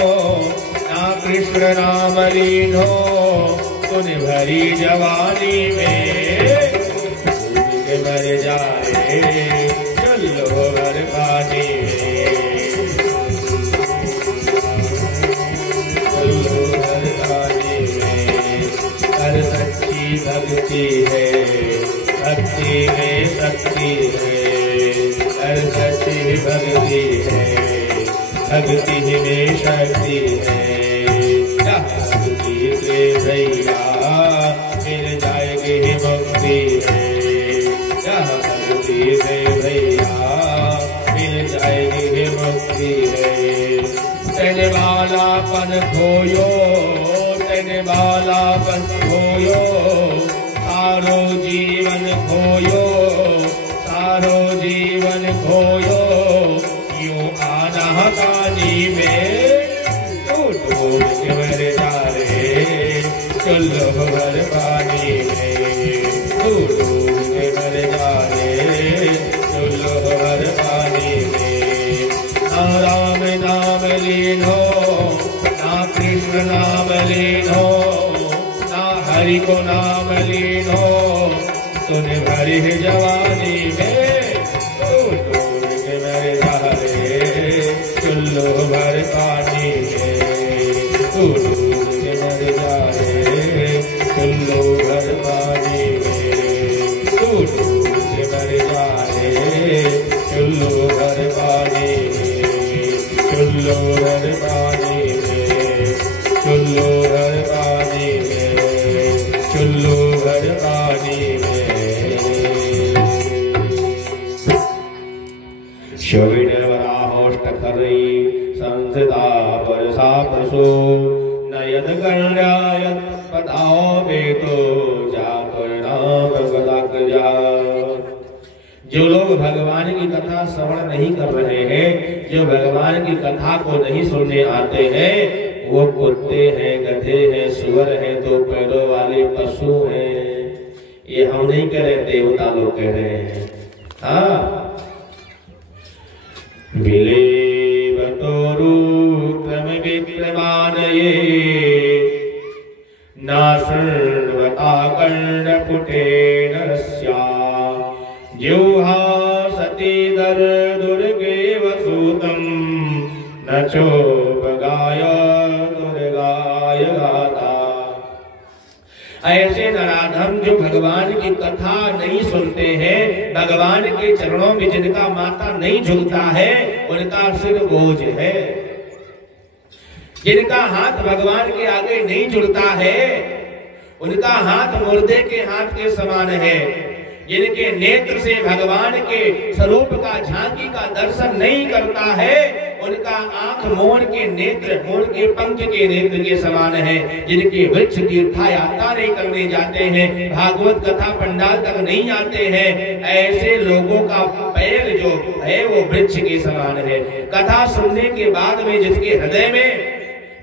ना कृष्ण नाम लीन हो, तूने भरी जवानी में, मर जाए चुल्लू भर पानी में, चुल्लू भर पानी में। हर सच्ची भक्ति है, भक्ति में शक्ति है, हर सच्ची भक्ति है, भक्ति में शक्ति है। भक्ति से भैया मिल जाएगी मुक्ति है, भक्ति से भैया मिल जाएगी मुक्ति है। तेने वालापन खोयो, तेने वालापन खोयो, सारो जीवन खोयो, सारो जीवन खोयो, यूं आना कहानी में, तू डूब के मर जा रे चुल्लू भर पानी में, तू डूब के मर जा रे चुल्लू भर पानी में। ना राम नाम लीन हो, ना कृष्ण नाम लीन हो, ना हरि को नाम लीन हो, तूने भरी जवानी में, तू डूब के मर जा रे चुल्लू भर पानी में, तू डूब के मर जा रे चुल्लू भर पानी में, तू डूब के मर जा रे चुल्लू भर पानी में, चुल्लू भर पानी में, चुल्लू भर पानी में, चुल्लू भर पानी में। शविनवराहोष्टकरै संस्थिता परसा प्रसो नयत कर्ण्यायत पताओ बेतो जापरनाम गदाकृजा। जो लोग भगवान की कथा श्रवण नहीं कर रहे हैं, जो भगवान की कथा को नहीं सुनने आते हैं, वो कुत्ते हैं, गधे हैं, सुअर हैं, दो पैरों वाले पशु हैं। ये हम नहीं कह रहे, देवता लोग कह रहे हैं। हाँ, विलेवतोरु क्रम विक्रमानये नाशर्वता कर्णपुटेन नचो बगाय दुर्गाय गाता। ऐसे नराधम जो भगवान की कथा नहीं सुनते हैं, भगवान के चरणों में जिनका माथा नहीं झुकता है, उनका सिर बोझ है। जिनका हाथ भगवान के आगे नहीं जुड़ता है, उनका हाथ मुर्दे के हाथ के समान है। जिनके नेत्र से भगवान के स्वरूप का झांकी का दर्शन नहीं करता है, उनका आंख मोर के नेत्र, मोर के पंख के नेत्र के समान है। जिनके वृक्ष तीर्थ यात्रा नहीं करने जाते हैं, भागवत कथा पंडाल तक नहीं आते हैं, ऐसे लोगों का पैर जो है वो वृक्ष के समान है। कथा सुनने के बाद में जिसके हृदय में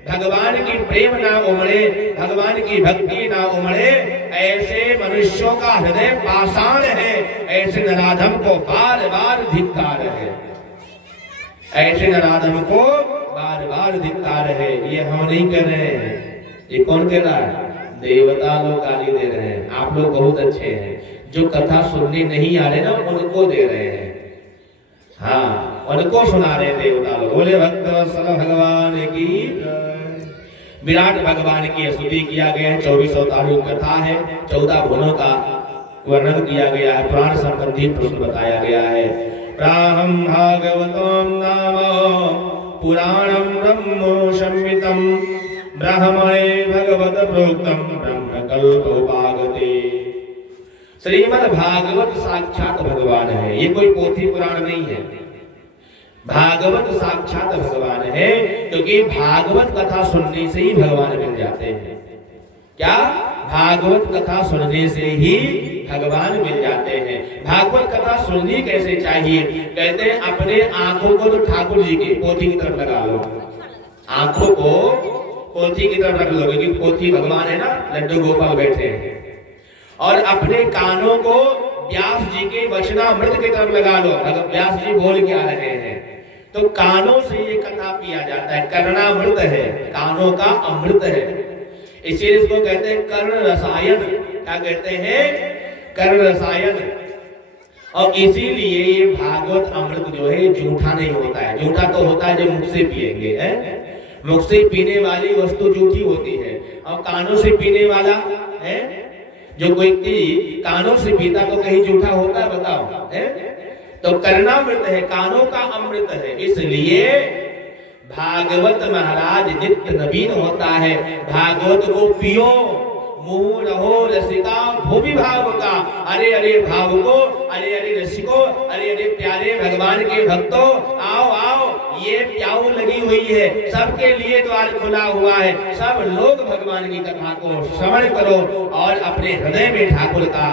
भगवान की प्रेम ना उमड़े, भगवान की भक्ति ना उमड़े, ऐसे मनुष्यों का हृदय पाषाण है। ऐसे नराधम को बार बार धिक्कार है, ऐसे नराधम को बार बार धिक्कार है। ये हम नहीं कह रहे हैं, ये कौन कह रहा है? देवता लोग गाली दे रहे हैं। आप लोग बहुत अच्छे हैं, जो कथा सुनने नहीं आ रहे ना उनको दे रहे हैं। हाँ, उनको सुना रहे देवता लोग। बोले भक्त वत्सल भगवान की। विराट भगवान की स्तुति किया गया है। 24 अवतारों की कथा है, 14 भुवनों का वर्णन किया गया है, पुराण संबंधी प्रश्न बताया गया है। प्राहं भागवतं नाम पुराणं ब्रह्मो संहितं ब्रह्मणे भगवत प्रोक्तं ब्रह्मकल्पोपागते। श्रीमद् भागवत साक्षात भगवान है, ये कोई पोथी पुराण नहीं है। भागवत साक्षात भगवान है, क्योंकि भागवत कथा सुनने से ही भगवान मिल जाते हैं। क्या? भागवत कथा सुनने से ही भगवान मिल जाते हैं। भागवत कथा सुननी कैसे चाहिए? कहते हैं अपने आंखों को तो ठाकुर जी की पोथी की तरफ लगा लो, आंखों को पोथी की तरफ रख लो, क्योंकि पोथी भगवान है ना, लड्डू गोपाल बैठे हैं। और अपने कानों को व्यास जी के वचनामृत की तरफ लगा लो, व्यास जी बोल क्या रहे हैं। तो कानों से ये कथा पिया जाता है, कर्णामृत है, कानों का अमृत है। इसीलिए इसको कहते हैं कर्ण रसायन। क्या कहते हैं? कर्ण रसायन। और इसीलिए ये भागवत अमृत जो है झूठा नहीं होता है। झूठा तो होता है जो मुख से पिएंगे, है? मुख से पीने वाली वस्तु झूठी होती है, और कानों से पीने वाला है, जो कोई कानों से पीता तो कहीं झूठा होता है? बताओ, है? तो कर्णामृत है, कानों का अमृत है। इसलिए भागवत महाराज नित्य नवीन होता है। भागवत को पियो, मुंह रहो रसिका भूमि भाव का। अरे अरे भावुको, अरे अरे रसिको, अरे अरे प्यारे भगवान के भक्तों, आओ आओ, ये प्याऊ लगी हुई है, सबके लिए द्वार खुला हुआ है। सब लोग भगवान की कथा को श्रवण करो और अपने हृदय में ठाकुर का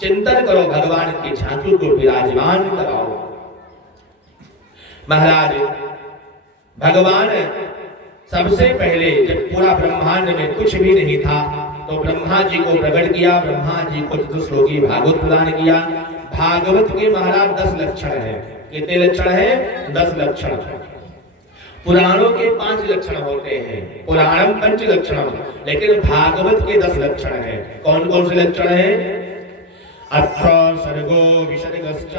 चिंतन करो, भगवान की झांकी को विराजमान कराओ। महाराज भगवान सबसे पहले जब पूरा ब्रह्मांड में कुछ भी नहीं था, तो ब्रह्मा जी को प्रकट किया, ब्रह्मा जी को चतुश्लोकी भागवत प्रदान किया। भागवत के महाराज 10 लक्षण है। कितने लक्षण है? 10 लक्षण। पुराणों के 5 लक्षण होते हैं, पुराणम 5 लक्षण, लेकिन भागवत के 10 लक्षण है। कौन कौन से लक्षण है? अत्र सर्गो विसर्गश्च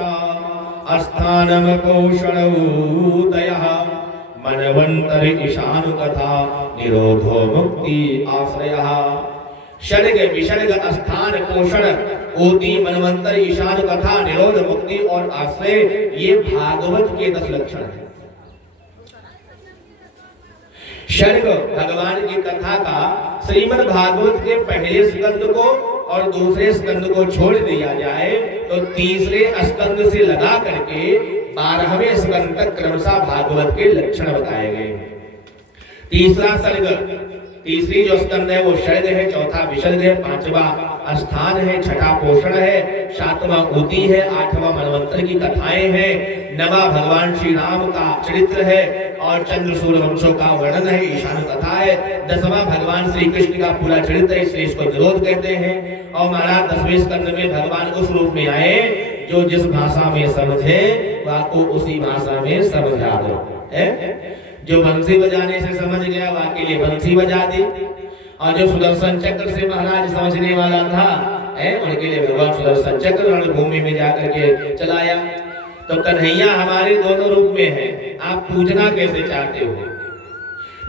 अस्थानम कौशलौदयः मनवंतर ईशानु कथा निरोधो मुक्ति आश्रयः। सर्ग विसर्ग स्थान पोषण ओति मनवंतर ईशान कथा निरोध मुक्ति और आश्रय, ये भागवत के 10 लक्षण है। सर्ग भगवान की कथा का श्रीमद् भागवत के पहले स्कंद को और दूसरे स्कंद को छोड़ दिया जाए तो तीसरे स्कंद से लगा करके 12वें स्कंद तक क्रमशः भागवत के लक्षण बताए गए। तीसरा सर्ग, तीसरी जो स्कंद है वो सर्ग है, चौथा विसर्ग है, 5वां स्थान है, 6ठा पोषण है, 7वां ऊती है, 8वां मनवंतर की कथाएं हैं, 9वां भगवान श्री राम का चरित्र है और चंद्र सूर्य वंशों का वर्णन है, ईशान कथा है, 10वां भगवान श्री कृष्ण का पूरा चरित्र है, इसलिए इसको निरोध कहते हैं। और महाराज 10वें स्कंद में भगवान उस रूप में आए जो जिस भाषा में समझे वाको उसी भाषा में समझा दो, है? जो बंसी बजाने से समझ गया वाके लिए बंसी बजा दी, और जो सुदर्शन चक्र से महाराज समझने वाला था है उनके लिए भगवान सुदर्शन चक्र रणभूमि में जाकर के चलाया। तो कन्हैया हमारे दोनों रूप में है, आप पूजना कैसे चाहते हो?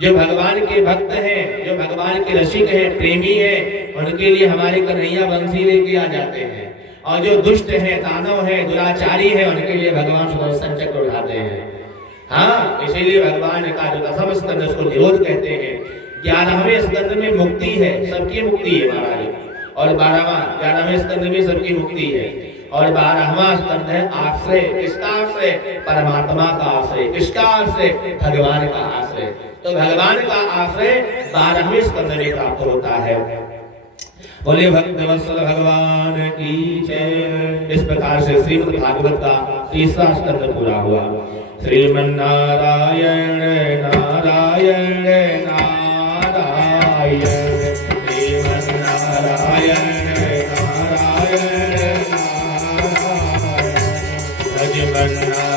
जो भगवान के भक्त हैं, जो भगवान के रसिक हैं, प्रेमी हैं, उनके लिए हमारे कन्हैया बंसी लेके आ जाते हैं, और जो दुष्ट हैं, दानव हैं, दुराचारी हैं, उनके लिए भगवान सुदर्शन चक्र उठाते हैं। हाँ, इसीलिए भगवान का जो दसम स्कंद उसको निरोध कहते हैं। 11वें स्कंद में मुक्ति है, सबकी मुक्ति है महाराज, और 11वें स्कंद में सबकी मुक्ति है, और 12वां स्कंद है आश्रय। किसका आश्रय? परमात्मा का आश्रय। किसका आश्रय? भगवान का आश्रय। तो भगवान का आश्रय 12वें स्कंद में प्राप्त होता है। बोले भक्तवत्सल भगवान की जय। इस प्रकार से श्रीमद् भागवत का 3रा स्कंद पूरा हुआ। श्रीमन्नारायण नारायण नारायण, श्रीमन्नारायण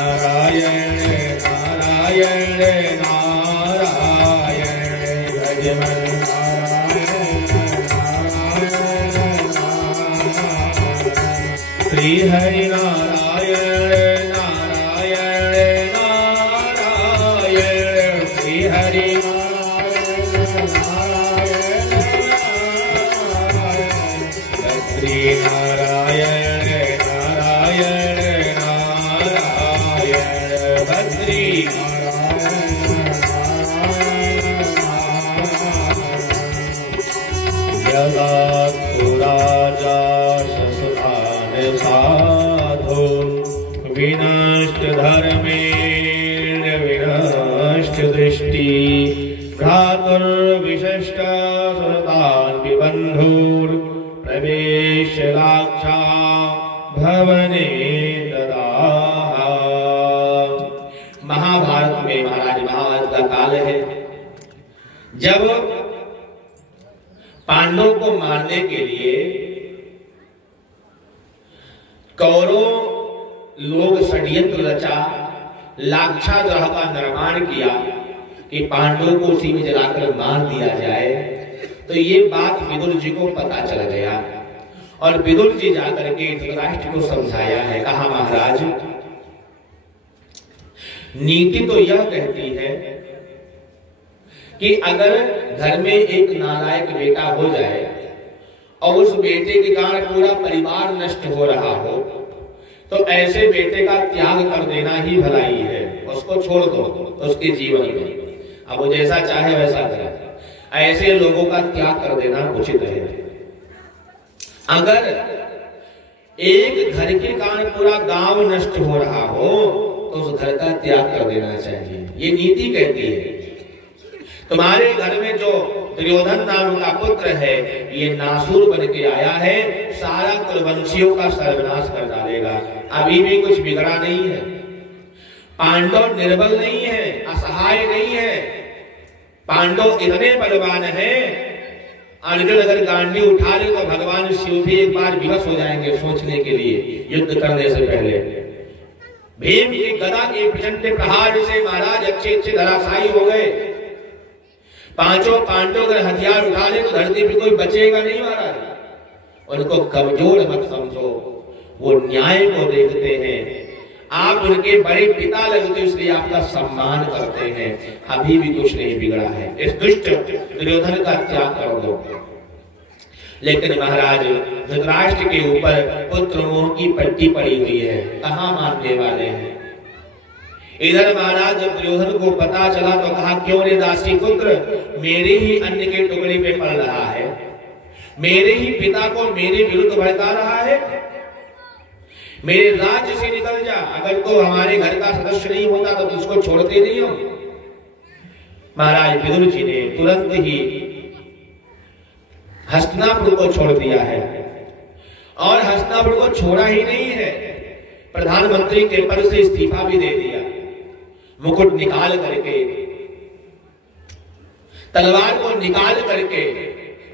नारायण नारायण, नारायण नारायण नारायण, श्री हरि नारायण नारायण नारायण, श्री हरि श्री नारायण नारायण नारायण, भद्री राजा साधो विनष्ट धर्मेण विनष्ट दृष्टि, भ्रातुर्विशिष्ट सुरतान् विबन्धुर् प्रवेश लाक्षा भवने ददाह। महाभारत में महाराज महाभारत का काल है जब पांडवों को मारने के लिए कौरव लोग षड्यंत्र रचा, लाक्षागृह का निर्माण किया कि पांडवों को उसी में जलाकर मार दिया जाए। तो ये बात विदुर जी को पता चल गया, और विदुर जी जाकर के धृतराष्ट्र को समझाया है। कहा महाराज, नीति तो यह कहती है कि अगर घर में एक नालायक बेटा हो जाए और उस बेटे के कारण पूरा परिवार नष्ट हो रहा हो, तो ऐसे बेटे का त्याग कर देना ही भलाई है। उसको छोड़ दो उसके जीवन में, अब वो जैसा चाहे वैसा करे। ऐसे लोगों का त्याग कर देना उचित है। अगर एक घर के कारण पूरा गांव नष्ट हो रहा हो तो उस घर का त्याग कर देना चाहिए। ये नीति कहती है। तुम्हारे घर में जो दुर्योधन नाम का पुत्र है, ये नासुर बन के आया है, सारा कुलवंशियों का सर्वनाश कर डालेगा। अभी भी कुछ बिगड़ा नहीं है। पांडव निर्बल नहीं है, असहाय नहीं है। पांडव इतने बलवान हैं, अर्जुन अगर गांडी उठा ले तो भगवान शिव भी एक बार विवश हो जाएंगे सोचने के लिए युद्ध करने से पहले। भीम की गदा के प्रचंड प्रहार से महाराज अच्छे अच्छे धराशायी हो गए। पांचों पांडव अगर हथियार उठा ले तो धरती पे कोई बचेगा नहीं महाराज। उनको कमजोर मत समझो, वो न्याय को देखते हैं। आप उनके बड़े पिता लगते हो इसलिए आपका सम्मान करते हैं। अभी भी कुछ नहीं बिगड़ा है। इस दुष्ट दुर्योधन का त्याग कर दो। लेकिन महाराज धृतराष्ट्र के ऊपर पुत्र मोह की पट्टी पड़ी हुई है, कहां मानने वाले हैं। इधर महाराज जब दुर्योधन को पता चला तो कहा, क्यों रे दासी पुत्र, मेरे ही अन्न के टुकड़े पे पड़ रहा है, मेरे ही पिता को मेरे विरुद्ध भड़का रहा है, मेरे राज्य से निकल जा। अगर तो हमारे घर का सदस्य नहीं होता तो तुझको छोड़ते नहीं हो। महाराज विदुर जी ने तुरंत ही हस्तिनापुर को छोड़ दिया है, और हस्तिनापुर को छोड़ा ही नहीं है, प्रधानमंत्री के पद से इस्तीफा भी दे दिया। मुकुट निकाल करके, तलवार को निकाल करके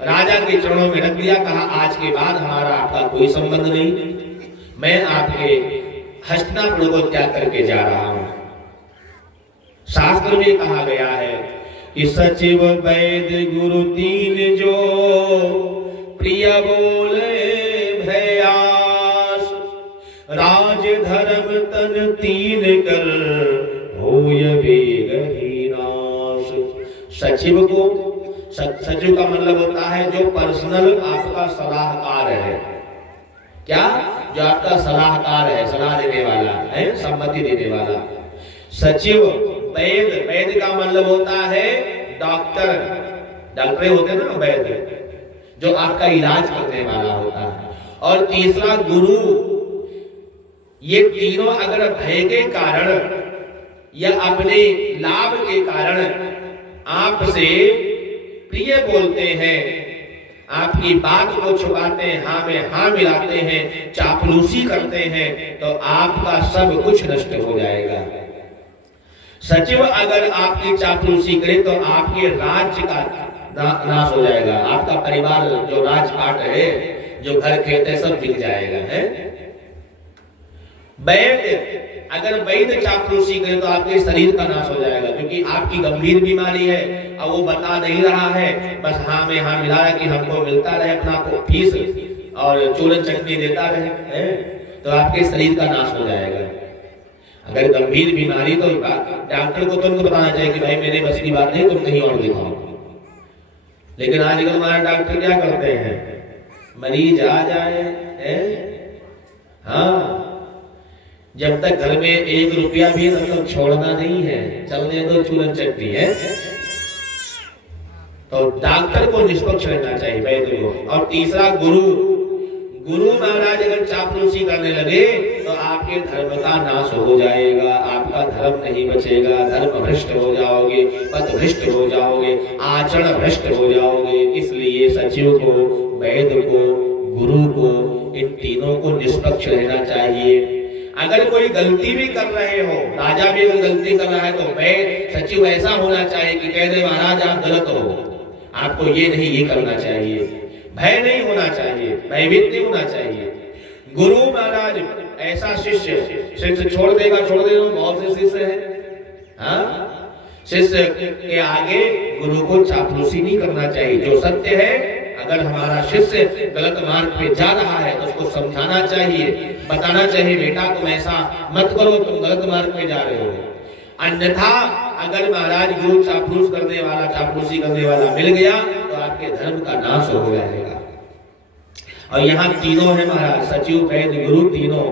राजा के चरणों में रख दिया। कहा, आज के बाद हमारा आपका कोई संबंध नहीं, मैं आपके हस्तिनापुर को त्याग करके जा रहा हूं। शास्त्र में कहा गया है कि सचिव वैद्य गुरु तीन जो प्रिय बोले भयास, राज धर्म तन तीन कर होय वेग ही नाश। सचिव को, सचिव का मतलब होता है जो पर्सनल आपका सलाहकार है। क्या? जो आपका सलाहकार है, सलाह देने वाला है, सम्मति देने वाला। सचिव। वैद्य, वैद्य का मतलब होता है डॉक्टर, डॉक्टर होते हैं ना वैद्य, जो आपका इलाज करने वाला होता है। और तीसरा गुरु। ये तीनों अगर भय के कारण या अपने लाभ के कारण आपसे प्रिय बोलते हैं, आपकी बात को छुपाते हैं, हाँ में हाँ मिलाते हैं, चापलूसी करते हैं, तो आपका सब कुछ नष्ट हो जाएगा। सचिव अगर आपकी चापलूसी करे तो आपके राज्य का नाश हो जाएगा। आपका परिवार जो राजपाट है, जो घर खेत है, सब बिक जाएगा है। वैद्य, अगर वैद्य चापलूसी करे तो आपके शरीर का नाश हो जाएगा, क्योंकि आपकी गंभीर बीमारी है और वो बता नहीं रहा है, बस हाँ में हाँ मिला रहा है कि हमको मिलता रहे अपना को फीस और चूरन चटनी देता रहे है, तो आपके शरीर का नाश हो जाएगा। अगर गंभीर बीमारी तो डॉक्टर को तुरंत बताना चाहिए कि भाई मेरे बस की बात नहीं, तुम कहीं और दिखाओ। लेकिन आजकल हमारे डॉक्टर क्या करते हैं, मरीज आ जाए हाँ, जब तक घर में 1 रुपया भी मतलब छोड़ना नहीं है, चलने दो चूरन चटनी है। तो डॉक्टर को निष्पक्ष रहना चाहिए, वैद्य को। और तीसरा गुरु। गुरु महाराज अगर चापलूसी करने लगे तो आपके धर्म का नाश हो जाएगा, आपका धर्म नहीं बचेगा, धर्म भ्रष्ट हो जाओगे, पद भ्रष्ट हो जाओगे, आचरण भ्रष्ट हो जाओगे। इसलिए सचिव को, वैद्य को, गुरु को, इन तीनों को निष्पक्ष रहना चाहिए। अगर कोई गलती भी कर रहे हो, राजा भी अगर गलती कर रहा है, तो वैद्य सचिव ऐसा होना चाहिए कि कह दे महाराज आप गलत हो, आपको ये नहीं ये करना चाहिए। भय नहीं होना चाहिए, भयभीत नहीं होना चाहिए। गुरु महाराज ऐसा शिष्य छोड़ देगा, छोड़ देगा, बहुत से शिष्य है हाँ, शिष्य के आगे गुरु को चापलूसी नहीं करना चाहिए। जो सत्य है, अगर हमारा शिष्य गलत मार्ग पे जा रहा है तो उसको समझाना चाहिए, बताना चाहिए बेटा तुम ऐसा मत करो, तुम गलत मार्ग पे जा रहे हो। अन्यथा अगर महाराज गुरु चापलूस करने वाला, चापलूसी करने वाला मिल गया तो आपके धर्म का नाश हो जाएगा। और यहाँ तीनों है महाराज, सचिव, वैद्य, गुरु, तीनों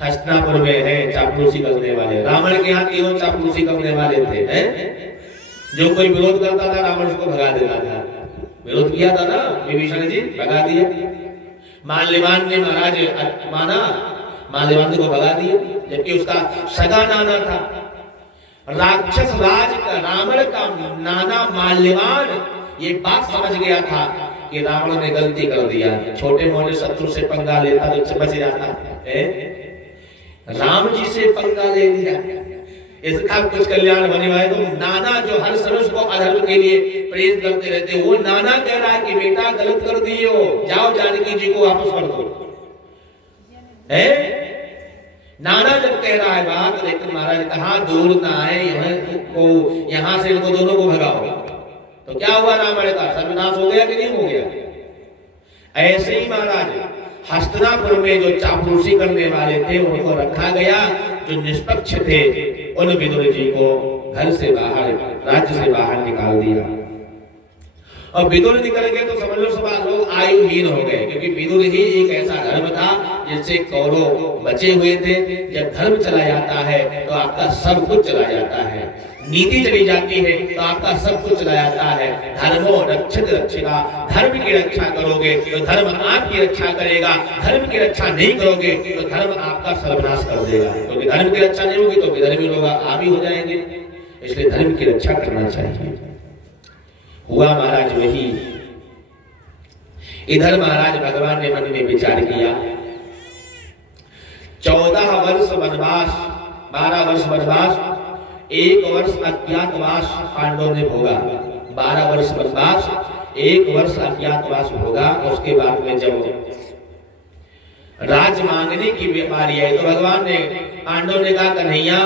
हस्तिनापुर में है चापलूसी करने वाले। रावण के यहाँ तीनों चापलूसी करने वाले थे हैं? जो कोई विरोध करता था रावण उसको भगा देता था। विरोध किया था ना विभीषण जी, भगा दिया। माल्यवान ने महाराज माना, माल्यवान को भगा दिया, जबकि उसका सगा नाना था। राक्षस राज का रावण का नाना माल्यवान ये बात समझ गया था कि रावण ने गलती कर दिया, छोटे मोटे शत्रु से पंगा लेता तो बच जाता है, राम जी से पंगा ले लिया, इसका कुछ कल्याण होने वाले। तो नाना जो हर समय उसको अधर्म के लिए प्रेरित करते रहते, वो नाना कह रहा है कि बेटा गलत कर दिए हो, जाओ जानकी जी को वापस कर दो है। नाना जब कह रहा है बात, लेकिन महाराज कहा दूर ना आए, यहाँ से इनको दोनों को भगाओ। तो क्या हुआ रावण का सर्वनाश हो गया कि नहीं हो गया? ऐसे ही महाराज हस्तिनापुर में जो चापलूसी करने वाले थे उनको रखा गया, जो निष्पक्ष थे उन विदुर जी को घर से बाहर, राज्य से बाहर निकाल दिया। और विदुर निकल गए तो समझ लो सब लोग आयुहीन हो गए, क्योंकि विदुर ही एक ऐसा धर्म था जिससे कौरव बचे हुए थे। जब धर्म चला जाता है तो आपका सब कुछ चला जाता है, नीति चली जाती है तो आपका सब कुछ चला जाता है। धर्मो रक्षित रक्षिता, धर्म की रक्षा करोगे तो धर्म आपकी रक्षा करेगा, धर्म की रक्षा नहीं करोगे तो धर्म आपका सर्वनाश कर देगा। क्योंकि धर्म की रक्षा नहीं होगी तो विधर्मी लोग आप ही हो जाएंगे, इसलिए धर्म की रक्षा करना चाहिए। हुआ महाराज वही। इधर महाराज भगवान ने मन में विचार किया, 14 वर्ष वनवास, 12 वर्ष वनवास, 1 वर्ष अज्ञातवास पांडवों ने भोगा। 12 वर्ष वनवास, 1 वर्ष अज्ञातवास भोगा। उसके बाद में जब राज मांगने की व्यापारी आई तो भगवान ने, पांडव ने कहा कन्हैया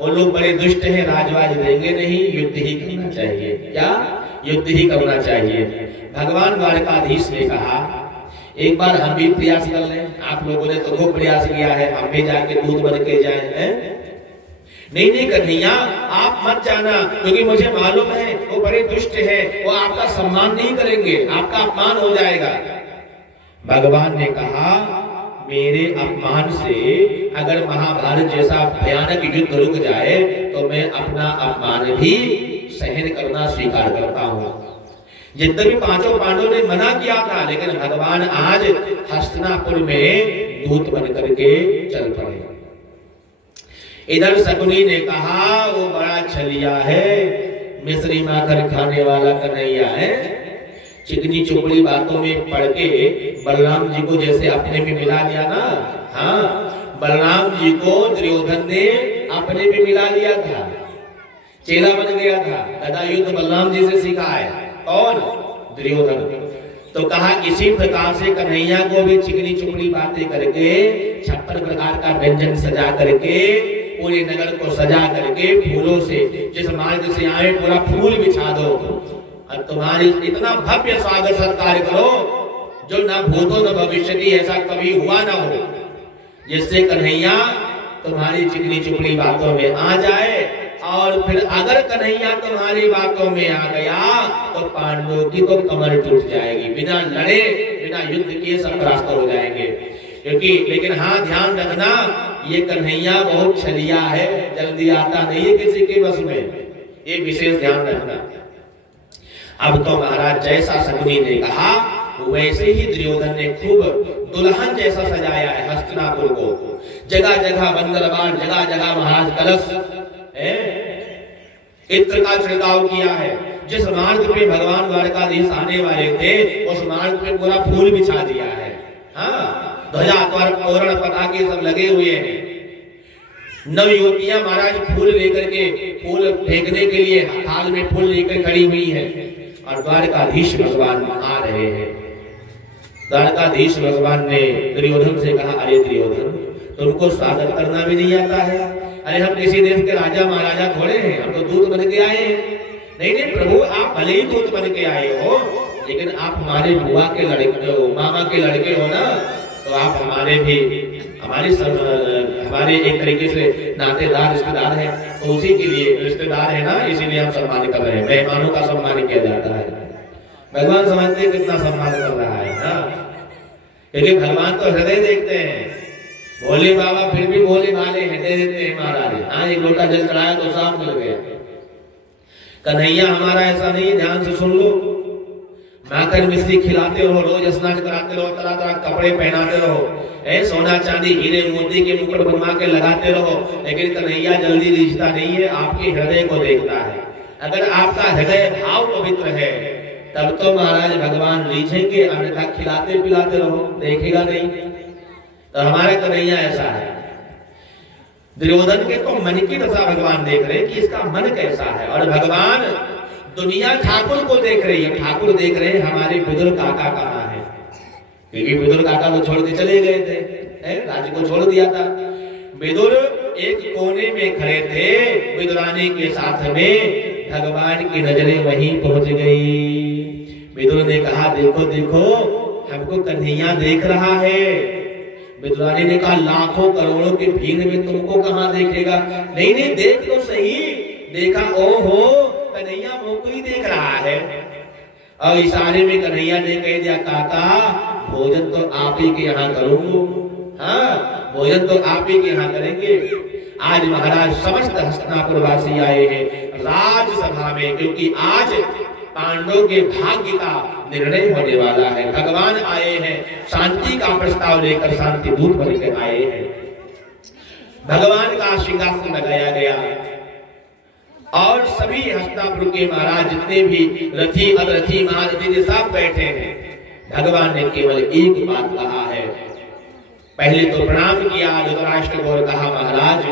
वो लोग बड़े दुष्ट हैं, राजवाज देंगे नहीं, युद्ध ही करना चाहिए। क्या? युद्ध ही करना चाहिए। भगवान द्वारकाधीश ने कहा एक बार हम भी प्रयास कर लें, आप लोगों ने तो खूब प्रयास किया है, हम भी जाके दूत बन के जाए हैं। नहीं नहीं कन्हैया आप मत जाना, क्योंकि मुझे मालूम है वो बड़े दुष्ट है, वो आपका सम्मान नहीं करेंगे, आपका अपमान हो जाएगा। भगवान ने कहा मेरे अपमान से अगर महाभारत जैसा भयानक युद्ध रुक जाए तो मैं अपना अपमान भी सहन करना स्वीकार करता हूँ। यद्यपि पांचों पांडवों ने मना किया था, लेकिन भगवान आज हस्तिनापुर में दूत बन करके चल पड़े। इधर शकुनी ने कहा वो बड़ा छलिया है, मिश्री माखन खाने वाला कन्हैया है, चिकनी चुपड़ी बातों में पड़ के बलराम जी को जैसे अपने में मिला लिया ना। हाँ, बलराम जी को दुर्योधन ने अपने में मिला लिया था, चेला बन गया था। गदा युद्ध बलराम जी से सीखा है। कौन? दुर्योधन। तो कहा इसी प्रकार से कन्हैया को भी चिकनी चुपड़ी बातें करके 56 प्रकार का व्यंजन सजा करके पूरे नगर को सजा करके फूलों से, जिस मार्ग से आए पूरा फूल बिछा दो और तुम्हारी इतना भव्य स्वागत सत्कार करो जो ना भूतो न भविष्य की ऐसा कभी हुआ ना हो, जिससे कन्हैया तुम्हारी चिकनी चुपड़ी बातों में आ जाए। और फिर अगर कन्हैया तुम्हारी बातों में आ गया तो पांडवों की तो कमर टूट जाएगी, बिना लड़े बिना युद्ध किए सब परास्त हो जाएंगे। क्योंकि लेकिन हाँ ध्यान रखना, ये कन्हैया बहुत छलिया है, जल्दी आता नहीं है किसी के बस में, ये विशेष ध्यान रखना। अब तो महाराज जैसा शकुनी ने कहा वैसे ही दुर्योधन ने खूब दुल्हन जैसा सजाया है हस्तिनापुर को। जगह जगह बंदरबान, जगह जगह महाराज कलश इत्र का छिड़काव किया है। जिस मार्ग पे भगवान द्वारकाधीश आने वाले थे उस मार्ग पे पूरा फूल बिछा दिया है। हाँ, ध्वजा तोरण पताके सब लगे हुए हैं। नव युवतियां महाराज फूल लेकर के, फूल फेंकने के लिए थाल में फूल लेकर खड़ी हुई है और द्वारकाधीश भगवान आ रहे हैं। द्वारकाधीश भगवान ने दुर्योधन से कहा अरे दुर्योधन तुमको स्वागत करना भी नहीं आता है? अरे हम किसी देश के राजा महाराजा थोड़े हैं, हम तो दूत बन के आए हैं। नहीं नहीं प्रभु, आप भले ही दूत बन के आए हो, लेकिन आप हमारे बुआ के लड़के हो, मामा के लड़के हो ना, तो आप हमारे भी हमारे एक तरीके से नातेदार रिश्तेदार हैं, तो उसी के लिए रिश्तेदार है ना, इसीलिए हम सम्मान कर रहे हैं। मेहमानों का सम्मान किया जाता है। भगवान समझते हैं कितना सम्मान कर रहा है ना, क्योंकि भगवान तो हृदय देखते हैं। भोले बाबा फिर भी भोले भाले हृदय देते हैं महाराज। हाँ, एक लोटा जल चढ़ाया तो शाम मिल गया। कन्हैया हमारा ऐसा नहीं है, ध्यान से सुन लो। माखन मिश्री खिलाते रहो, रोज स्नान कराते रहो, तरह तरह कपड़े पहनाते रहो, सोना चांदी हीरे मोती के मुकुट बनवा के लगाते रहो, लेकिन कन्हैया जल्दी रिश्ता नहीं है, आपके हृदय को देखता है। अगर आपका हृदय भाव पवित्र है तब तो महाराज भगवान रीझेंगे, अन्यथा खिलाते पिलाते रहो देखेगा नहीं। तो हमारा कन्हैया ऐसा है। दुर्योधन के तो मन की दशा भगवान देख रहे हैं कि इसका मन कैसा है, और भगवान दुनिया ठाकुर को देख रही है। ठाकुर देख रहे हैं हमारे विदुर काका कहाँ है, क्योंकि विदुर काका को छोड़ के चले गए थे, राज्य को छोड़ दिया था। विदुर एक कोने में खड़े थे, विदुरानी के साथ में भगवान की नजरें वहीं पहुंच गई। विदुर ने कहा देखो देखो हमको कन्हैया देख रहा है। विदुरानी ने कहा लाखों करोड़ों की भीड़ में तुमको कहाँ देखेगा? नहीं नहीं देख तो सही। देखा, ओहो कन्हैया मुझको ही देख रहा है। और इशारे में कन्हैया ने कह दिया काका भोजन तो आप ही के यहाँ करूंगा। हाँ, भोजन तो आप ही के यहाँ करेंगे। आज महाराज समस्त हस्तिनापुर वासी आए हैं राजसभा में, क्योंकि आज पांडवों के भाग्य का निर्णय होने वाला है। भगवान आए हैं शांति का प्रस्ताव लेकर, शांति दूत बनकर आए हैं। भगवान का सिंहासन लगाया गया और सभी हस्तिनापुर के महाराज जितने भी रथी अरथी महारथी सब बैठे हैं। भगवान ने केवल एक बात कहा है। पहले तो प्रणाम किया धृतराष्ट्र को और कहा महाराज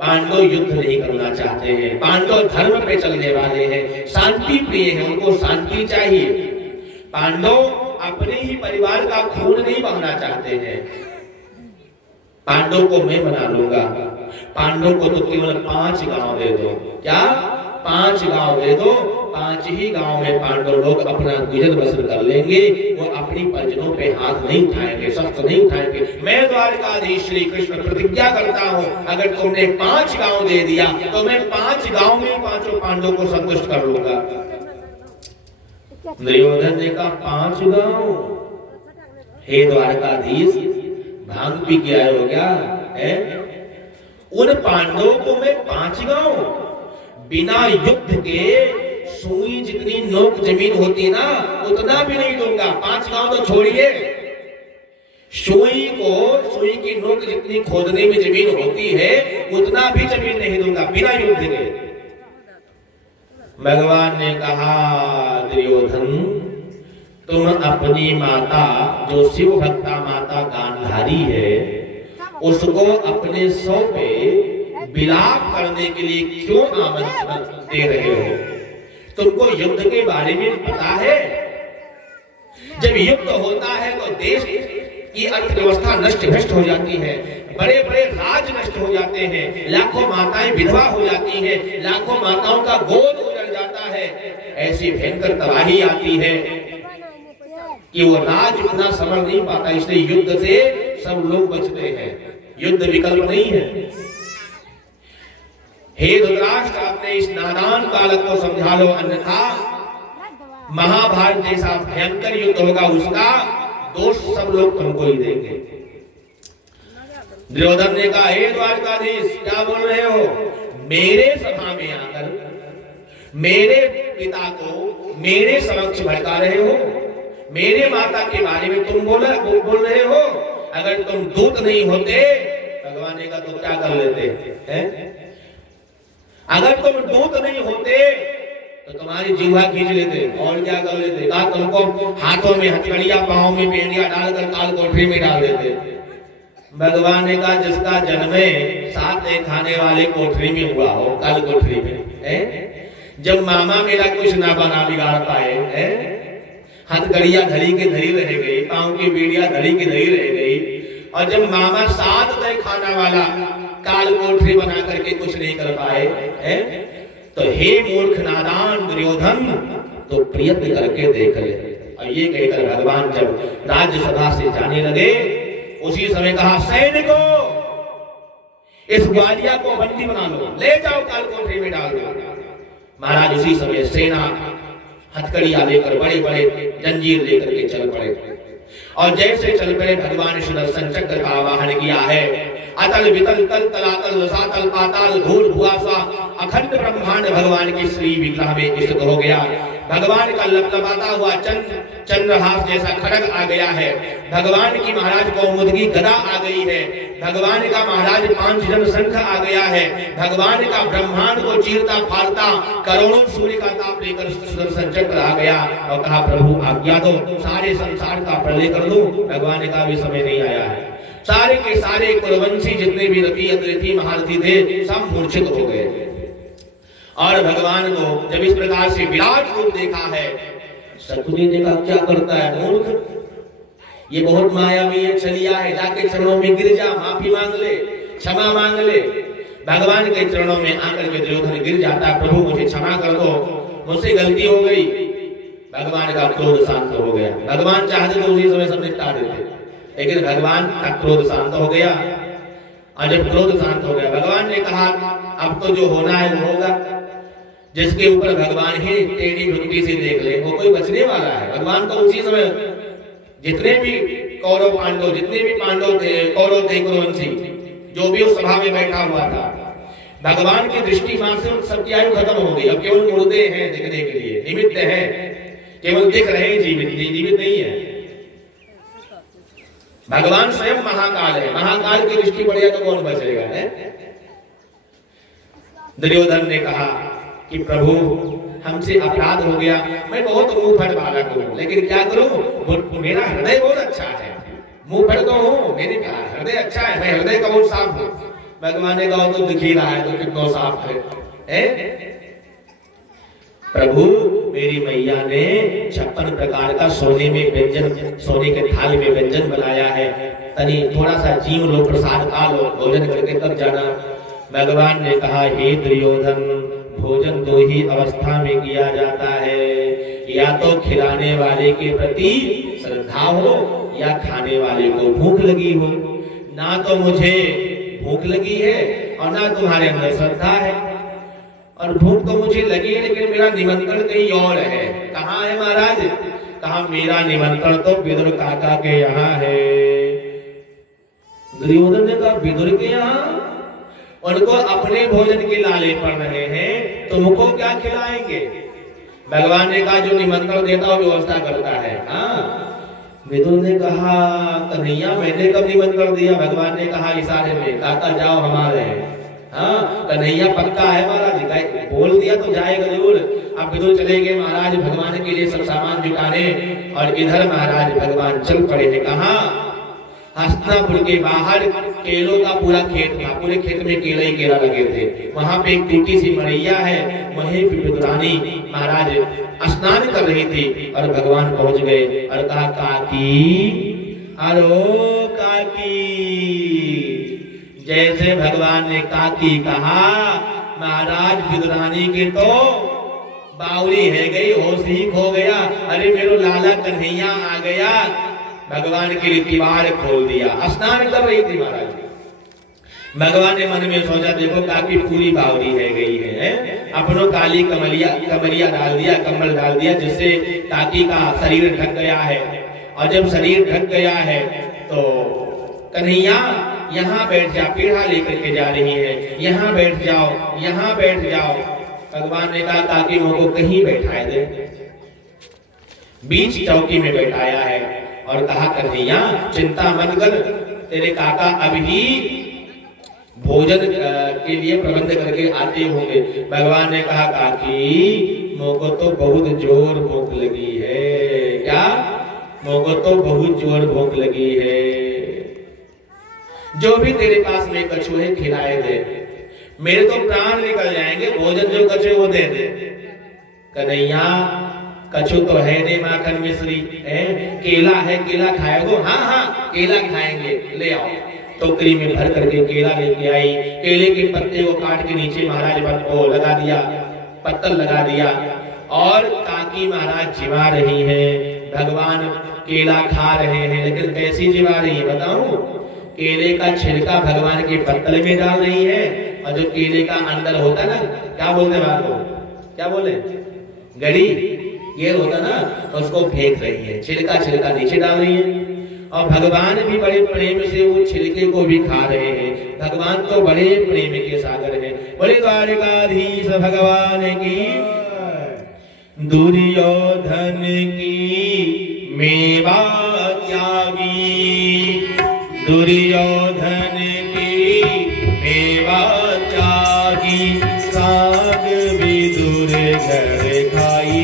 पांडव युद्ध नहीं करना चाहते हैं, पांडव धर्म पे चलने वाले हैं, शांति प्रिय हैं, उनको शांति चाहिए। पांडव अपने ही परिवार का खून नहीं बहाना चाहते हैं। पांडव को मैं बना लूंगा, पांडव को तो केवल 5 गांव दे दो। क्या 5 गांव दे दो, 5 ही गांव में पांडव लोग अपना गुजर बसर कर लेंगे, वो अपनी परिजनों पे हाथ नहीं उठाएंगे, शस्त्र नहीं उठाएंगे। मैं द्वारकाधीश श्री कृष्ण प्रतिज्ञा करता हूँ, अगर तुमने 5 गांव दे दिया तो मैं 5 गांव में 5 पांडवों को संतुष्ट कर लूंगा। दुर्योधन ने कहा 5 गांव? हे द्वारकाधीश, भांग पी के आए हो क्या है? उन पांडवों को मैं 5 गांव बिना युद्ध के सुई जितनी नोक जमीन होती ना उतना भी नहीं दूंगा। 5 गांव तो छोड़िए, सुई की नोक जितनी खोदने में जमीन होती है उतना भी जमीन नहीं दूंगा बिना युद्ध के। भगवान ने कहा दुर्योधन, तुम अपनी माता जो शिव भक्ता माता गांधारी है उसको अपने सौ पे विलाप करने के लिए क्यों आमंत्रण दे रहे हो? तुमको युद्ध के बारे में पता है? जब युद्ध होता है तो देश की अर्थव्यवस्था नष्ट भ्रष्ट हो जाती है, बड़े बड़े राज नष्ट हो जाते हैं, लाखों माताएं विधवा हो जाती हैं, लाखों माताओं का गोद उजड़ जाता है, ऐसी भयंकर तबाही आती है कि वो राज उतना संभल नहीं पाता। इसलिए युद्ध से सब लोग बचते हैं, युद्ध विकल्प नहीं है। हे धृतराष्ट्र, अपने इस नादान बालक को समझा लो, अन्यथा महाभारत जैसा भयंकर युद्ध होगा, उसका दोष सब लोग तुमको ही देंगे। दुर्योधन ने कहा, हे द्वारकाधीश, क्या बोल रहे हो? मेरे सभा में आकर मेरे पिता को मेरे समक्ष भड़का रहे हो, मेरे माता के बारे में तुम बोल रहे हो। अगर तुम दूत नहीं होते, भगवान ने कहा तो क्या कर लेते हैं? अगर तुम दूत नहीं होते तो तुम्हारी जीवा खींच लेते, और क्या कर लेते? कहा तुमको हाथों में हथकड़िया, पांव में बेड़िया डालकर काल कोठरी में डाल देते। भगवान ने कहा जिसका जन्म 7 खाने वाले कोठरी में हुआ हो, काल कोठरी में, जब मामा मेरा कुछ ना बना बिगाड़ पाए, हथकड़िया धरी के धरी रह गई, पांव की बेड़िया धरी के धरी रह गई, और जब मामा 7 खाना वाला काल कोठरी बना करके कुछ नहीं कर पाए, तो हे मूर्ख नादान दुर्योधन, तो प्रयत्न करके देख ले। और ये कहकर भगवान जब राज्यसभा से जाने लगे, उसी समय कहा, सैनिकों, इस ग्वालिया को बंदी बना लो, ले जाओ काल कोठरी में डाल दो। महाराज उसी समय सेना हथकड़िया लेकर, बड़े बड़े जंजीर लेकर के चल पड़े, और जैसे चल पड़े भगवान सुदर्शन चक्र का आवाहन किया है। अतल वितल तल तलातल रसातल पाताल भूल भुआसा अखंड ब्रह्मांड भगवान की श्री विग्रह में स्थित हो गया। भगवान का लपलपाता हुआ चंद्रहास जैसा खड़ग आ गया है। भगवान की महाराज कौमुदगी गदा आ गई है। भगवान का महाराज 5 जन शंख आ गया है। भगवान का ब्रह्मांड को चीरता फाड़ता करोड़ों सूर्य का ताप लेकर सुदर्शन चक्र आ गया, और कहा प्रभु आज्ञा दो, सारे संसार का प्रलय कर दो। भगवान का भी समय नहीं आया है। सारे के सारे कुलवंशी जितने भी रथी अतिरथी महारथी थे सब मूर्छित हो गए। और भगवान को जब इस प्रकार से विराट रूप देखा है, शकुनी ने कहा क्या करता है मूर्ख, ये बहुत मायावी है, छलिया है, जाके चरणों में गिर जा, माफी मांग ले, क्षमा मांग ले। भगवान के चरणों में आकर के दुर्योधन गिर जाता है, प्रभु मुझे क्षमा कर दो, मुझसे गलती हो गई। भगवान का क्रोध शांत हो गया। भगवान चाहते तो उसी समय सब निपटा देते, लेकिन भगवान का क्रोध शांत हो गया। और जब क्रोध शांत हो गया, भगवान ने कहा अब तो जो होना है वो होगा। जिसके ऊपर भगवान ही टेढ़ी ढुंडी से देख ले, वो कोई बचने वाला है। भगवान तो उसी समय जितने भी कौरव पांडव, जितने भी पांडव थे, कौरव थे, कुरुवंशी, जो भी उस सभा में बैठा हुआ था, भगवान की दृष्टि मां से सबकी आयु खत्म हो गई। अब केवल मुर्दे हैं दिखने के लिए, निमित्त है, केवल दिख रहे हैं, जीवित नहीं है। भगवान स्वयं महाकाल है, महाकाल की दृष्टि बढ़िया तो कौन बचेगा? दुर्योधन ने कहा कि प्रभु हमसे अपराध हो गया, मैं बहुत मुंह फट बालक हूँ, लेकिन क्या करूं, मेरा हृदय बहुत अच्छा है। मुंह फट तो हूँ, मेरे हृदय अच्छा है, मैं हृदय का बहुत साफ हूँ। भगवान ने कहा तो दिख ही रहा है तो कितना साफ है? प्रभु मेरी मैया ने 56 प्रकार का सोने में व्यंजन, सोने के थाल में व्यंजन बनाया है, तनी थोड़ा सा जीव लो, प्रसाद खा लो, भोजन करके तब जाना। भगवान ने कहा हे दुर्योधन, भोजन दो ही अवस्था में किया जाता है, या तो खिलाने वाले के प्रति श्रद्धा हो या खाने वाले को भूख लगी हो। ना तो मुझे भूख लगी है और ना तुम्हारे अंदर श्रद्धा है, और भूख तो मुझे लगी है लेकिन मेरा निमंत्रण कहीं और है। कहाँ है महाराज? कहा मेरा निमंत्रण तो विदुर काका के यहाँ है। दुर्योधन ने कहा विदुर के यहाँ? उनको अपने भोजन के लाले पड़ रहे हैं, तुमको क्या खिलाएंगे? भगवान ने कहा जो निमंत्रण देता हो व्यवस्था करता है। हाँ, विदुर ने कहा कन्हैया मैंने कब निमंत्रण दिया? भगवान ने कहा इशारे में, काका जाओ हमारे हैं। हाँ, कन्हैया पक्का है महाराज, बोल दिया तो जाएगा जरूर। अब विदुर चले गए महाराज भगवान के लिए सब सामान जुटाने, और इधर महाराज भगवान चल पड़े हैं। कहा हस्तिनापुर के बाहर केलों का पूरा खेत था, पूरे खेत में केला ही केला लगे थे। वहां पे एक टूटी सी मड़ैया है, वहीं पे विदुरानी महाराज स्नान कर रही थी और भगवान पहुंच गए और कहा काकी, अरो काकी। जैसे भगवान ने काकी कहा, महाराज विदुरानी के तो बावरी है गई, होश ही खो गया। अरे मेरो लाला कन्हैया आ गया। भगवान के लिए किवाड़ खोल दिया। स्नान कर रही थी महाराज। भगवान ने मन में सोचा देखो काकी पूरी बावरी है गई है, अपनों काली कमलिया डाल दिया, कम्बल डाल दिया, जिससे काकी का शरीर ढक गया है। और जब शरीर ढक गया है तो कन्हैया यहाँ बैठ जा, पीढ़ा लेकर के जा रही है, यहाँ बैठ जाओ, यहाँ बैठ जाओ। भगवान ने कहा काकी मुझको कहीं बैठाए दे। बीच चौकी में बैठाया है और कहा कन्हैया चिंता मत कर, तेरे काका अभी भोजन के लिए प्रबंध करके आते होंगे। भगवान ने कहा काकी मुझको तो बहुत जोर भूख लगी है। क्या? मुझको तो बहुत जोर भूख लगी है। जो भी तेरे पास में कछुए है खिलाए दे, मेरे तो प्राण निकल जाएंगे। भोजन जो कछुए वो दे दे। कन्हैया कछु तो है नहीं माखन मिश्री है, केला है, केला खाएगो? हाँ हाँ केला खाएंगे, ले आओ। टोकरी में भर करके केला लेके आई। केले के पत्ते को काट के नीचे महाराज को लगा दिया, पत्तल लगा दिया, और काकी महाराज जिमा रही है। भगवान केला खा रहे हैं, लेकिन कैसी जिमा रही है बताऊं? केले का छिलका भगवान के पत्तल में डाल रही है, और जो केले का अंदर होता ना, क्या बोलते हैं बात को, क्या बोले, गड़ी ये होता ना, उसको फेंक रही है। छिलका छिलका नीचे डाल रही है, और भगवान भी बड़े प्रेम से वो छिलके को भी खा रहे हैं। भगवान तो बड़े प्रेम के सागर हैं। बड़े द्वारिकाधीश भगवान की, दुर्योधन की मेवा त्यागी, दुर्योधन की मेवा त्यागी, साग विदुर घर खाई,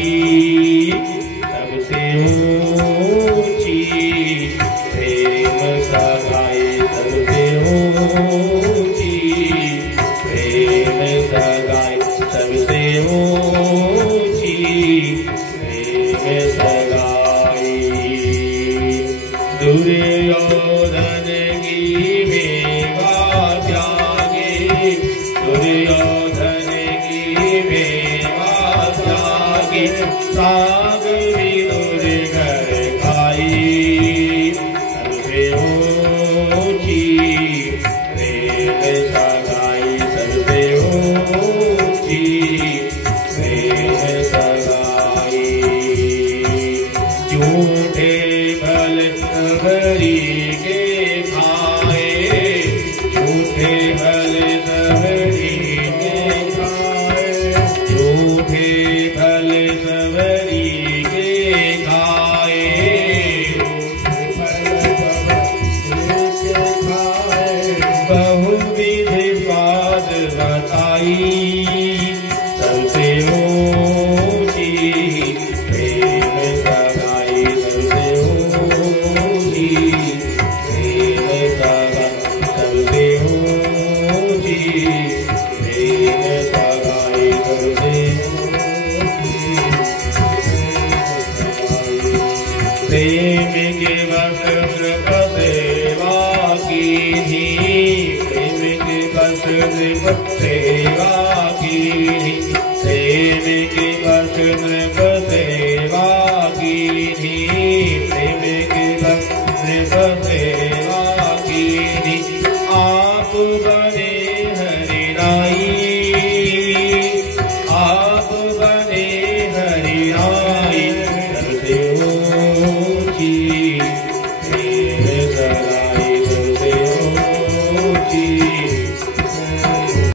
सबसे ऊंची प्रेम सगाई, सबसे ऊंची प्रेम सगाई, सबसे ऊंची प्रेम सगाई। दुर्योधन की मेवा त्यागी, दुर्योधन की मेवा त्यागी, साग विदुर घर खाई, सबसे ऊंची प्रेम सगाई, सबसे ऊंची प्रेम सगाई। झूठे फल सबरी के खाए, झूठे फल सबरी के खाए, झूठे फल सबरी के खाए, बहुविध स्वाद बताई, सबसे ऊंची बसे